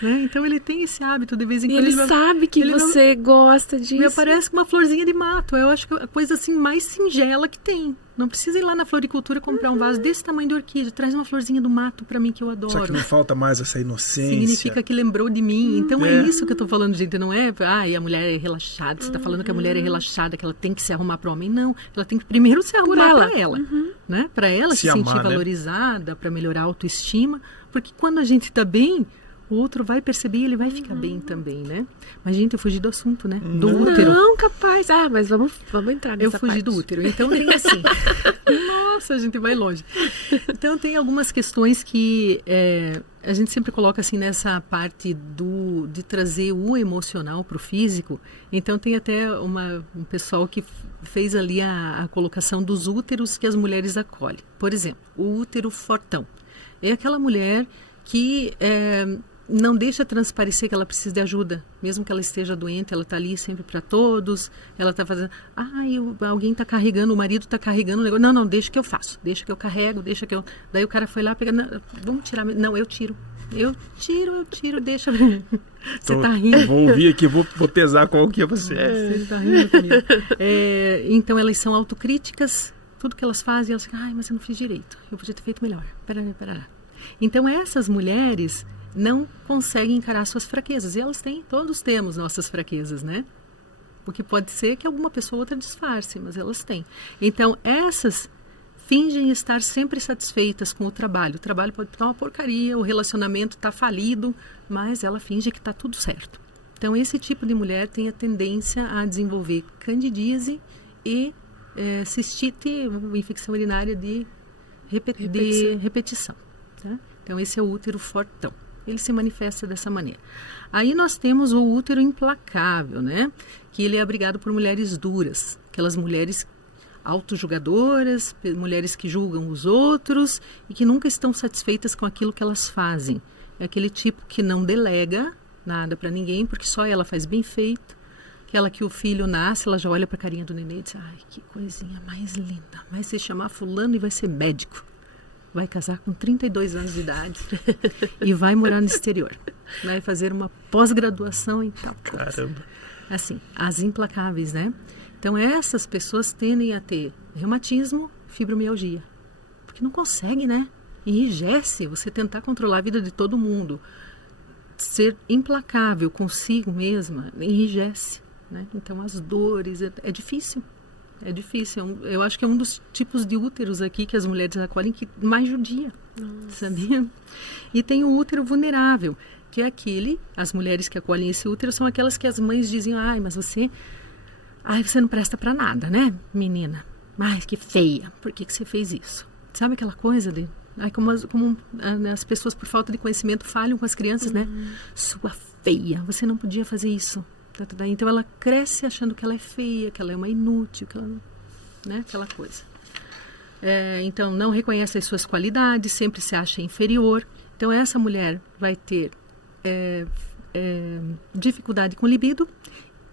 Né? Então ele tem esse hábito de vez em quando. Ele sabe que você gosta disso. Me aparece uma florzinha de mato. Eu acho que é a coisa assim mais singela que tem. Não precisa ir lá na floricultura comprar um vaso desse tamanho de orquídea. Traz uma florzinha do mato para mim que eu adoro. Só que não falta mais essa inocência. Significa que lembrou de mim. Então é isso que eu tô falando, gente. Não é, a mulher é relaxada. Você tá falando que a mulher é relaxada, que ela tem que se arrumar para o homem. Não. Ela tem que primeiro se arrumar para ela. Né? Para ela se sentir valorizada, para melhorar a autoestima. Porque quando a gente tá bem, o outro vai perceber e ele vai ficar bem também, né? Mas, gente, eu fugi do assunto, né? Do útero. Não, capaz. Mas vamos entrar nessa parte. Eu fugi do útero. Então, tem assim... Nossa, a gente vai longe. Então, tem algumas questões que a gente sempre coloca assim nessa parte de trazer o emocional para o físico. Então, tem até um pessoal que fez ali a colocação dos úteros que as mulheres acolhem. Por exemplo, o útero fortão. É aquela mulher que... não deixa transparecer que ela precisa de ajuda, mesmo que ela esteja doente, ela está ali sempre para todos, ela está fazendo, alguém está carregando, o marido está carregando o negócio, não, deixa que eu faço, deixa que eu carrego, daí o cara foi lá, vamos tirar, não, eu tiro, deixa, você está rindo. Vou ouvir aqui, vou pesar qual que é você. Você está rindo comigo. Então elas são autocríticas, tudo que elas fazem, elas ficam, mas eu não fiz direito, eu podia ter feito melhor, pera. Então essas mulheres não conseguem encarar suas fraquezas. E elas todos temos nossas fraquezas, né? Porque pode ser que alguma pessoa ou outra disfarce, mas elas têm. Então, essas fingem estar sempre satisfeitas com o trabalho. O trabalho pode estar uma porcaria, o relacionamento está falido, mas ela finge que está tudo certo. Então, esse tipo de mulher tem a tendência a desenvolver candidíase e cistite, uma infecção urinária de repetição. Tá? Então, esse é o útero fortão. Ele se manifesta dessa maneira. Aí nós temos o útero implacável, né? Que ele é abrigado por mulheres duras, aquelas mulheres autojulgadoras, mulheres que julgam os outros e que nunca estão satisfeitas com aquilo que elas fazem. É aquele tipo que não delega nada para ninguém, porque só ela faz bem feito. Aquela que o filho nasce, ela já olha para a carinha do nenê e diz, que coisinha mais linda, vai se chamar fulano e vai ser médico. Vai casar com 32 anos de idade e vai morar no exterior. Vai fazer uma pós-graduação em tal coisa. Caramba. Assim, as implacáveis, né? Então, essas pessoas tendem a ter reumatismo, fibromialgia. Porque não consegue, né? Enrijece você tentar controlar a vida de todo mundo. Ser implacável consigo mesma, enrijece, né? Então, as dores, é difícil. É difícil. Eu acho que é um dos tipos de úteros aqui que as mulheres acolhem que mais judia, sabia? E tem o útero vulnerável, que é as mulheres que acolhem esse útero são aquelas que as mães dizem, mas você não presta pra nada, né, menina? Que feia, por que você fez isso? Sabe aquela coisa de... como as pessoas por falta de conhecimento falham com as crianças, né? Sua feia, você não podia fazer isso. Então ela cresce achando que ela é feia, que ela é uma inútil, que ela, né, aquela coisa. Então não reconhece as suas qualidades, sempre se acha inferior. Então essa mulher vai ter dificuldade com libido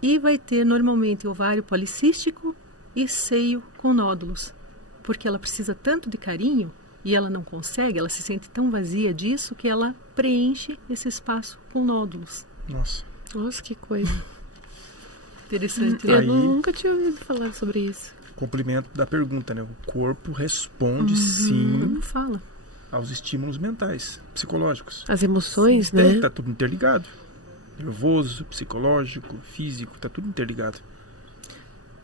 e vai ter normalmente ovário policístico e seio com nódulos, porque ela precisa tanto de carinho e ela não consegue, ela se sente tão vazia disso que ela preenche esse espaço com nódulos. Nossa. Nossa, que coisa. Interessante. Eu Aí- nunca tinha ouvido falar sobre isso. Complemento da pergunta, né? O corpo responde sim Não fala. aos estímulos mentais, psicológicos. As emoções, né? Tá tudo interligado. Nervoso, psicológico, físico, tá tudo interligado.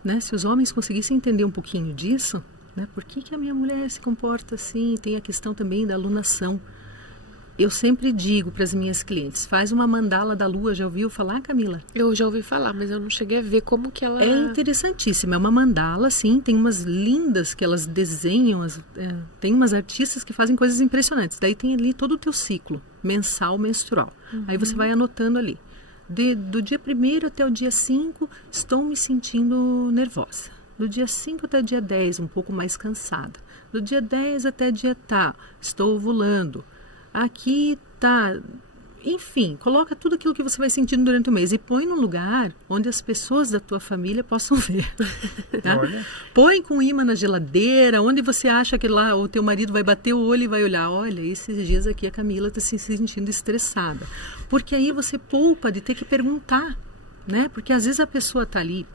Né? Se os homens conseguissem entender um pouquinho disso, né? Por que a minha mulher se comporta assim? Tem a questão também da alunação. Eu sempre digo para as minhas clientes, faz uma mandala da lua, já ouviu falar, Camila? Eu já ouvi falar, mas eu não cheguei a ver como que ela... É interessantíssima, é uma mandala, sim, tem umas lindas que elas desenham, tem umas artistas que fazem coisas impressionantes. Daí tem ali todo o teu ciclo, mensal, menstrual. Aí você vai anotando ali. Do dia 1º até o dia 5, estou me sentindo nervosa. Do dia 5 até o dia 10, um pouco mais cansada. Do dia 10 até o dia estou ovulando. Aqui tá... Enfim, coloca tudo aquilo que você vai sentindo durante o mês e põe num lugar onde as pessoas da tua família possam ver. Tá? Olha. Põe com imã na geladeira, onde você acha que lá o teu marido vai bater o olho e vai olhar, olha, esses dias aqui a Camila está se sentindo estressada. Porque aí você poupa de ter que perguntar, né? Porque às vezes a pessoa está ali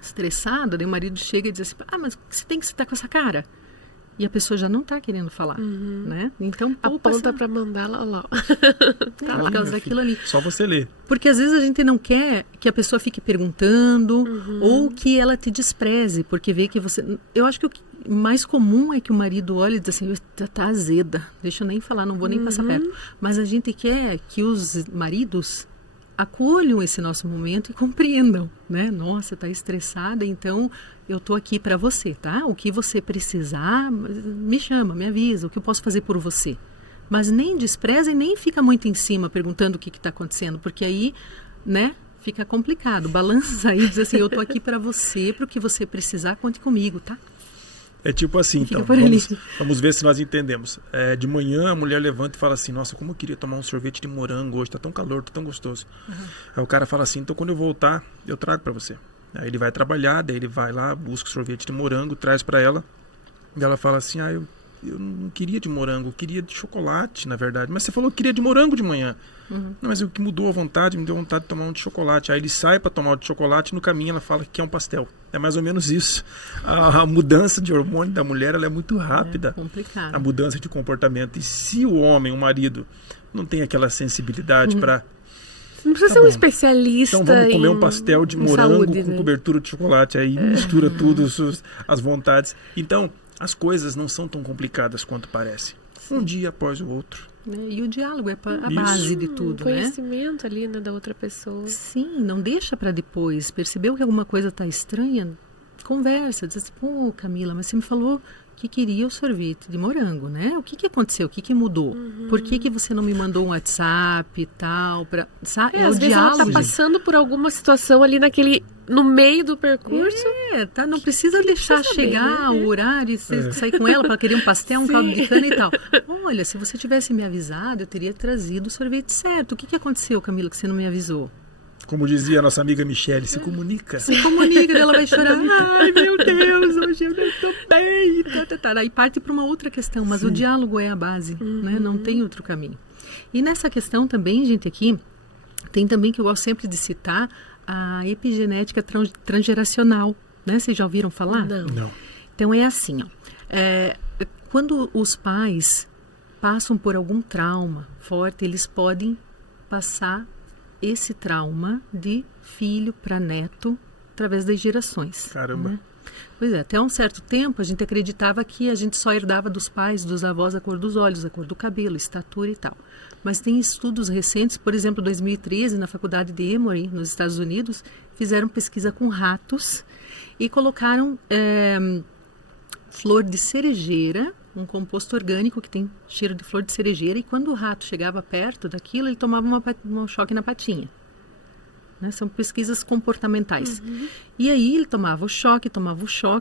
estressada, daí o marido chega e diz assim, mas você tem que estar com essa cara. E a pessoa já não está querendo falar, né? Então, Aponta para mandá-la, olha lá. Tá, por causa daquilo ali. Só você ler. Porque às vezes a gente não quer que a pessoa fique perguntando ou que ela te despreze, porque vê que você... Eu acho que o mais comum é que o marido olhe e diz assim, tá azeda, deixa eu nem falar, não vou nem passar perto. Mas a gente quer que os maridos acolham esse nosso momento e compreendam, né? Nossa, tá estressada, então eu tô aqui para você, tá? O que você precisar, me chama, me avisa, o que eu posso fazer por você. Mas nem despreza e nem fica muito em cima perguntando o que está acontecendo, porque aí, né, fica complicado. Balança aí e diz assim, eu tô aqui para você, para o que você precisar, conte comigo, tá? É tipo assim, Fica então, por ali. vamos ver se nós entendemos. De manhã a mulher levanta e fala assim, nossa, como eu queria tomar um sorvete de morango hoje, tá tão calor, tá tão gostoso. Aí o cara fala assim, então quando eu voltar, eu trago para você. Aí ele vai trabalhar, daí ele vai lá, busca o sorvete de morango, traz para ela, e ela fala assim, eu não queria de morango, eu queria de chocolate, na verdade. Mas você falou que queria de morango de manhã. Não, mas o que mudou a vontade, me deu vontade de tomar um de chocolate. Aí ele sai para tomar o de chocolate e no caminho ela fala que quer um pastel. É mais ou menos isso. A mudança de hormônio da mulher ela é muito rápida. É complicado. A mudança de comportamento. E se o homem, o marido, não tem aquela sensibilidade para... Não precisa ser um especialista Então vamos comer um pastel de em morango saúde, com né? cobertura de chocolate. Aí mistura tudo, as vontades. Então, as coisas não são tão complicadas quanto parece. Um dia após o outro. Né? E o diálogo é a Isso. base de tudo, né? Conhecimento ali, né, da outra pessoa. Sim, não deixa para depois. Percebeu que alguma coisa está estranha? Conversa, diz assim, pô, Camila, mas você me falou que queria o sorvete de morango, né? O que aconteceu? O que mudou? Por que você não me mandou um WhatsApp e tal? É o Às vezes ela diálogo. tá passando por alguma situação ali no meio do percurso. Tá? Não precisa deixar precisa saber, chegar né? o horário e você sair com ela para querer um pastel, um caldo de cana e tal. Olha, se você tivesse me avisado, eu teria trazido o sorvete certo. O que aconteceu, Camila, que você não me avisou? Como dizia a nossa amiga Michele, se comunica. Se comunica, ela vai chorar. Ai, meu Deus, hoje eu não estou bem. Aí parte para uma outra questão, mas o diálogo é a base, né? Não tem outro caminho. E nessa questão também, gente, aqui, tem também que eu gosto sempre de citar a epigenética transgeracional, né? Vocês já ouviram falar? Não. Então é assim, ó. Quando os pais passam por algum trauma forte, eles podem passar esse trauma de filho para neto através das gerações. Caramba. Né? Pois é, até um certo tempo a gente acreditava que a gente só herdava dos pais, dos avós, a cor dos olhos, a cor do cabelo, estatura e tal. Mas tem estudos recentes, por exemplo, em 2013, na faculdade de Emory, nos Estados Unidos, fizeram pesquisa com ratos e colocaram flor de cerejeira, um composto orgânico que tem cheiro de flor de cerejeira, e quando o rato chegava perto daquilo, ele tomava um choque na patinha. Né? São pesquisas comportamentais. E aí ele tomava o choque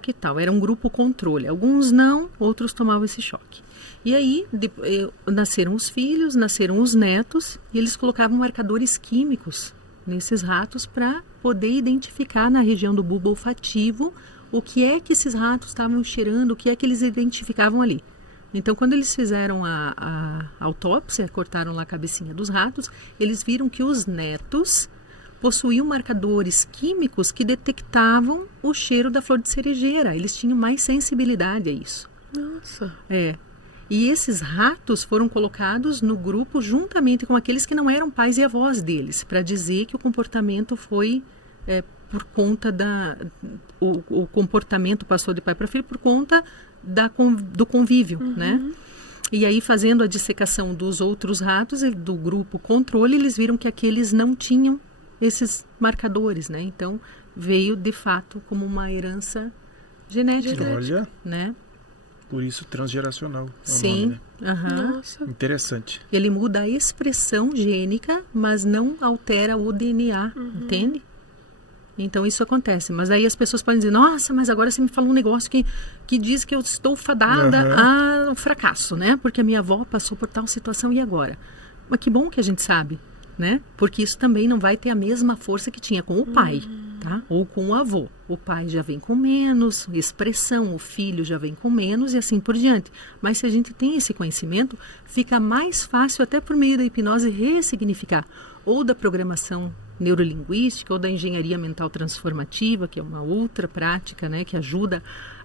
e tal. Era um grupo controle. Alguns não, outros tomavam esse choque. E aí nasceram os filhos, nasceram os netos, e eles colocavam marcadores químicos nesses ratos para poder identificar na região do bulbo olfativo o que é que esses ratos estavam cheirando, o que é que eles identificavam ali. Então, quando eles fizeram a autópsia, cortaram lá a cabecinha dos ratos, eles viram que os netos possuíam marcadores químicos que detectavam o cheiro da flor de cerejeira. Eles tinham mais sensibilidade a isso. Nossa. E esses ratos foram colocados no grupo juntamente com aqueles que não eram pais e avós deles, para dizer que o comportamento foi por conta o comportamento passou de pai para filho por conta do convívio, né? E aí, fazendo a dissecação dos outros ratos, do grupo controle, eles viram que aqueles não tinham esses marcadores, né? Então, veio, de fato, como uma herança genética. Olha, né? por isso transgeracional. Sim. É o nome, né? Nossa. Interessante. Ele muda a expressão gênica, mas não altera o DNA, entende? Então, isso acontece. Mas aí as pessoas podem dizer, nossa, mas agora você me falou um negócio que diz que eu estou fadada ao fracasso, né? Porque a minha avó passou por tal situação e agora? Mas que bom que a gente sabe, né? Porque isso também não vai ter a mesma força que tinha com o pai, tá? Ou com o avô. O pai já vem com menos expressão, o filho já vem com menos e assim por diante. Mas se a gente tem esse conhecimento, fica mais fácil até por meio da hipnose ressignificar, ou da programação neurolinguística ou da engenharia mental transformativa, que é uma outra prática, né, que ajuda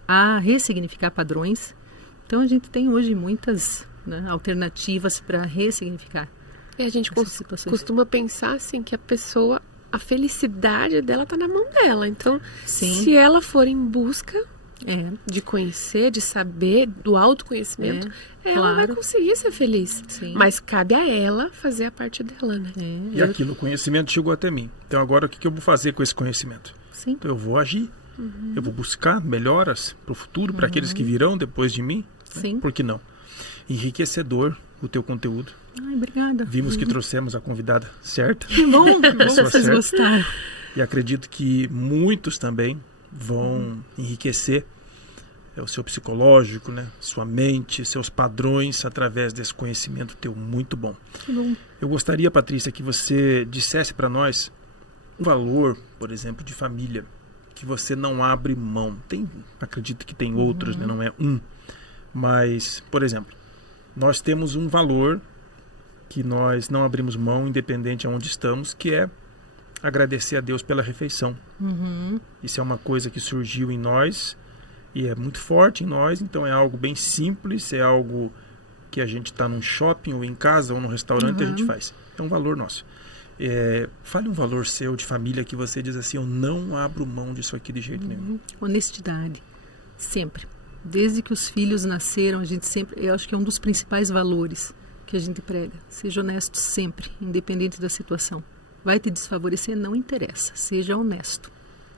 a ressignificar padrões. Então a gente tem hoje muitas, né, alternativas para ressignificar. E a gente costuma pensar assim que a felicidade dela está na mão dela. Então, se ela for em busca de conhecer, de saber, do autoconhecimento, ela vai conseguir ser feliz. Sim. Mas cabe a ela fazer a parte dela, né? E aquilo, o conhecimento chegou até mim. Então agora o que eu vou fazer com esse conhecimento? Sim. Então eu vou agir. Eu vou buscar melhoras para o futuro, para aqueles que virão depois de mim. Né? Sim. Por que não? Enriquecedor o teu conteúdo. Ai, obrigada. Vimos que trouxemos a convidada certa. Que bom, Pessoa vocês certa. gostaram. E acredito que muitos também vão enriquecer o seu psicológico, né? Sua mente, seus padrões através desse conhecimento teu muito bom. Que bom. Eu gostaria, Patrícia, que você dissesse para nós um valor, por exemplo, de família que você não abre mão. Acredito que tem outros, né? Não é um. Mas, por exemplo, nós temos um valor que nós não abrimos mão, independente de onde estamos, que é agradecer a Deus pela refeição. Isso é uma coisa que surgiu em nós e é muito forte em nós, então é algo bem simples, é algo que a gente está num shopping ou em casa ou num restaurante a gente faz. É um valor nosso. Fale um valor seu de família que você diz assim, eu não abro mão disso aqui de jeito nenhum. Honestidade, sempre. Desde que os filhos nasceram, a gente sempre, eu acho que é um dos principais valores que a gente prega. Seja honesto sempre, independente da situação. Vai te desfavorecer, não interessa. Seja honesto,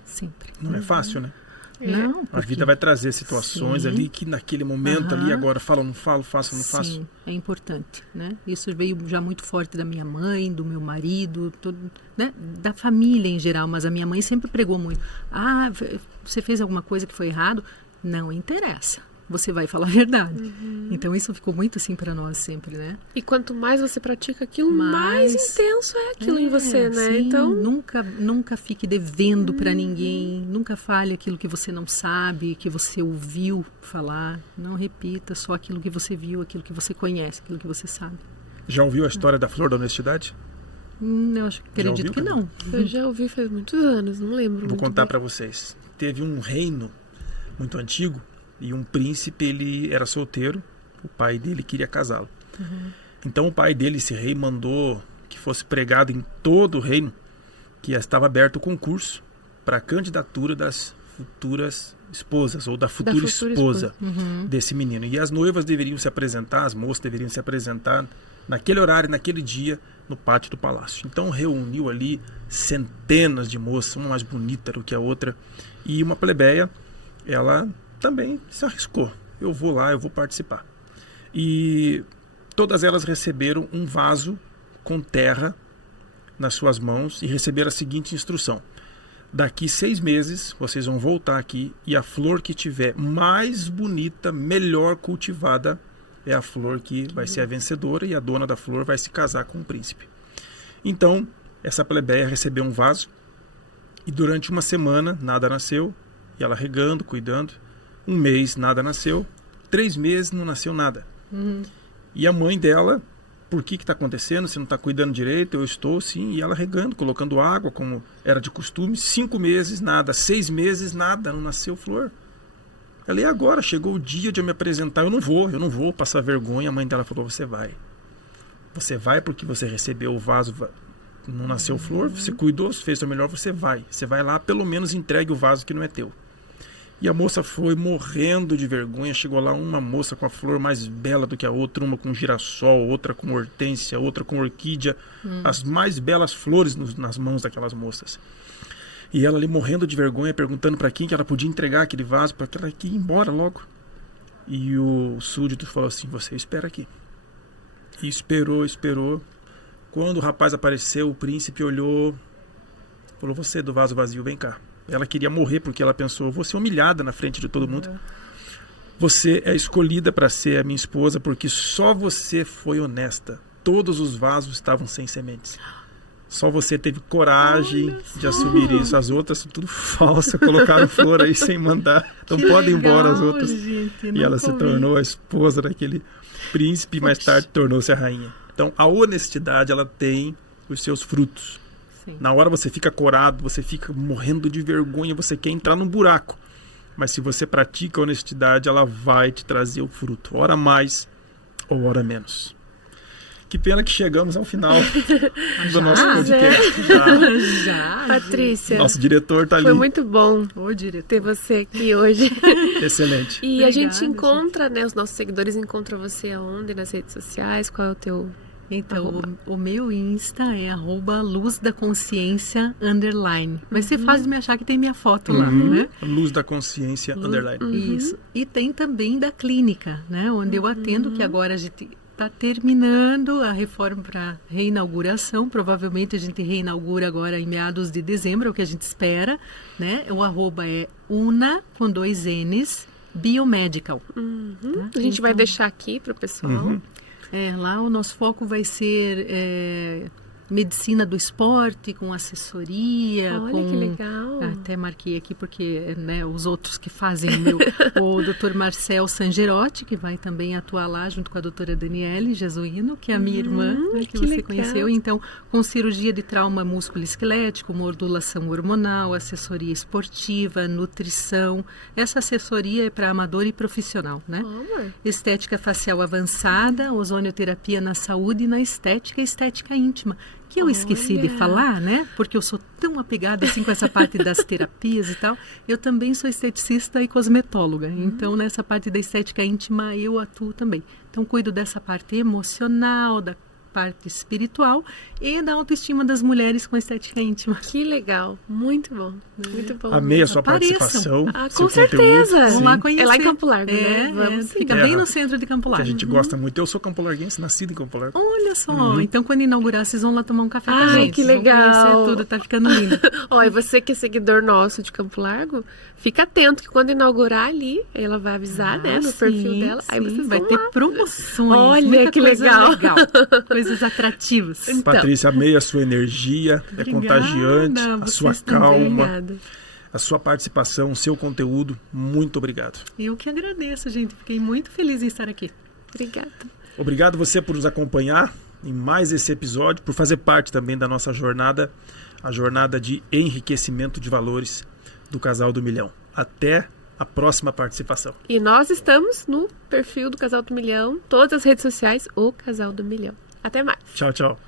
sempre. Não é fácil, né? Não, A vida vai trazer situações ali que naquele momento ali agora falo, não falo, faço, não faço. Sim, é importante, né? Isso veio já muito forte da minha mãe, do meu marido, né? Da família em geral, mas a minha mãe sempre pregou muito. Ah, você fez alguma coisa que foi errado? Não interessa. Você vai falar a verdade. Então isso ficou muito assim para nós sempre, né? E quanto mais você pratica aquilo, mais intenso é aquilo em você, né? Sim, Então, nunca fique devendo para ninguém, nunca fale aquilo que você não sabe, que você ouviu falar. Não repita só aquilo que você viu, aquilo que você conhece, aquilo que você sabe. Já ouviu a história da Flor da Honestidade? Eu acredito que não. eu já ouvi faz muitos anos, não lembro. Vou muito contar bem. para vocês. Teve um reino muito antigo e um príncipe, ele era solteiro, o pai dele queria casá-lo. Então o pai dele, esse rei, mandou que fosse pregado em todo o reino que estava aberto o concurso para a candidatura das futuras esposas ou da futura esposa desse menino. E as noivas deveriam se apresentar, as moças deveriam se apresentar naquele horário, naquele dia, no pátio do palácio. Então reuniu ali centenas de moças, uma mais bonita do que a outra, e uma plebeia, ela também se arriscou. Eu vou lá, eu vou participar. E todas elas receberam um vaso com terra nas suas mãos e receberam a seguinte instrução: daqui 6 meses vocês vão voltar aqui e a flor que tiver mais bonita, melhor cultivada, é a flor que vai ser a vencedora e a dona da flor vai se casar com o príncipe. Então, essa plebeia recebeu um vaso e durante uma semana nada nasceu, e ela regando, cuidando. Um mês nada nasceu, 3 meses, não nasceu nada. E a mãe dela, por que está acontecendo? Você não está cuidando direito? Eu estou, sim. E ela regando, colocando água, como era de costume. 5 meses, nada. 6 meses, nada. Não nasceu flor. Ela, e agora? Chegou o dia de eu me apresentar. Eu não vou passar vergonha. A mãe dela falou, você vai. Você vai porque você recebeu o vaso, não nasceu flor, você cuidou, fez o melhor, você vai. Você vai lá, pelo menos entregue o vaso que não é teu. E a moça foi morrendo de vergonha. Chegou lá uma moça com a flor mais bela do que a outra, uma com girassol, outra com hortênsia, outra com orquídea. As mais belas flores nas mãos daquelas moças. E ela ali morrendo de vergonha, perguntando para quem que ela podia entregar aquele vaso, para que ela ia embora logo. E o súdito falou assim, você espera aqui. E esperou. Quando o rapaz apareceu, o príncipe olhou, falou, você do vaso vazio, vem cá. Ela queria morrer porque ela pensou, vou ser humilhada na frente de todo mundo. Você é escolhida para ser a minha esposa porque só você foi honesta. Todos os vasos estavam sem sementes. Só você teve coragem de assumir isso. As outras são tudo falsas, colocaram flor aí sem mandar. Então podem ir embora as outras. Gente, e ela se tornou a esposa daquele príncipe e mais tarde tornou-se a rainha. Então a honestidade, ela tem os seus frutos. Sim. Na hora você fica corado, você fica morrendo de vergonha, você quer entrar num buraco. Mas se você pratica a honestidade, ela vai te trazer o fruto. Ora mais ou ora menos. Que pena que chegamos ao final do nosso podcast. Já. Patrícia, Nosso diretor está ali. foi muito bom Ô, diretor. ter você aqui hoje. Excelente. E a Obrigada, gente encontra, né, os nossos seguidores encontram você aonde? Nas redes sociais? Qual é o teu... Então, o meu Insta é @luzdaconsciência_. Mas você faz me achar que tem minha foto lá, né? Luz da consciência, underline. Isso. E tem também da clínica, né? Onde eu atendo, que agora a gente está terminando a reforma para reinauguração. Provavelmente a gente reinaugura agora em meados de dezembro, é o que a gente espera, né? O @ é una, com 2 N's, biomedical. Tá? A gente vai deixar aqui para o pessoal. Lá o nosso foco vai ser medicina do esporte, com assessoria. Olha com... que legal. Até marquei aqui porque, né, os outros que fazem o Dr. Marcel Sangerotti, que vai também atuar lá junto com a doutora Daniele Jesuíno, que é a minha irmã, né, que você legal. conheceu. Então, com cirurgia de trauma músculo-esquelético, modulação hormonal, assessoria esportiva, nutrição. Essa assessoria é para amador e profissional, né? Estética facial avançada, ozonioterapia na saúde e na estética e estética íntima. Que eu esqueci de falar, né? Porque eu sou tão apegada assim com essa parte das terapias e tal. Eu também sou esteticista e cosmetóloga. Então, nessa parte da estética íntima, eu atuo também. Então, cuido dessa parte emocional, da parte espiritual e da autoestima das mulheres com estética íntima. Que legal. Muito bom. Muito bom. Amei a sua Apareçam. participação. Com seu certeza. conteúdo. Vamos Sim. lá conhecer. É lá em Campo Largo, né? Vamos sim. Fica bem no centro de Campo Que Largo. a gente gosta muito. Eu sou campolarguense, nascido em Campo Largo. Olha só, então quando inaugurar, vocês vão lá tomar um café com a Ai, gente. que Vocês vão legal. conhecer tudo, tá ficando lindo. Ó, e você que é seguidor nosso de Campo Largo, fica atento que quando inaugurar ali, ela vai avisar, né, no perfil dela. Aí vocês vai vão ter lá. promoções. Olha, muita que coisa legal. Coisas atrativas. Patrícia, amei a sua energia, é Obrigada, contagiante, a sua vocês também. calma, Obrigada. a sua participação, o seu conteúdo. Muito obrigado. Eu que agradeço, gente. Fiquei muito feliz em estar aqui. Obrigada. Obrigado você por nos acompanhar em mais esse episódio, por fazer parte também da nossa jornada, a jornada de enriquecimento de valores do Casal do Milhão. Até a próxima participação. E nós estamos no perfil do Casal do Milhão, todas as redes sociais, o Casal do Milhão. Até mais. Tchau, tchau.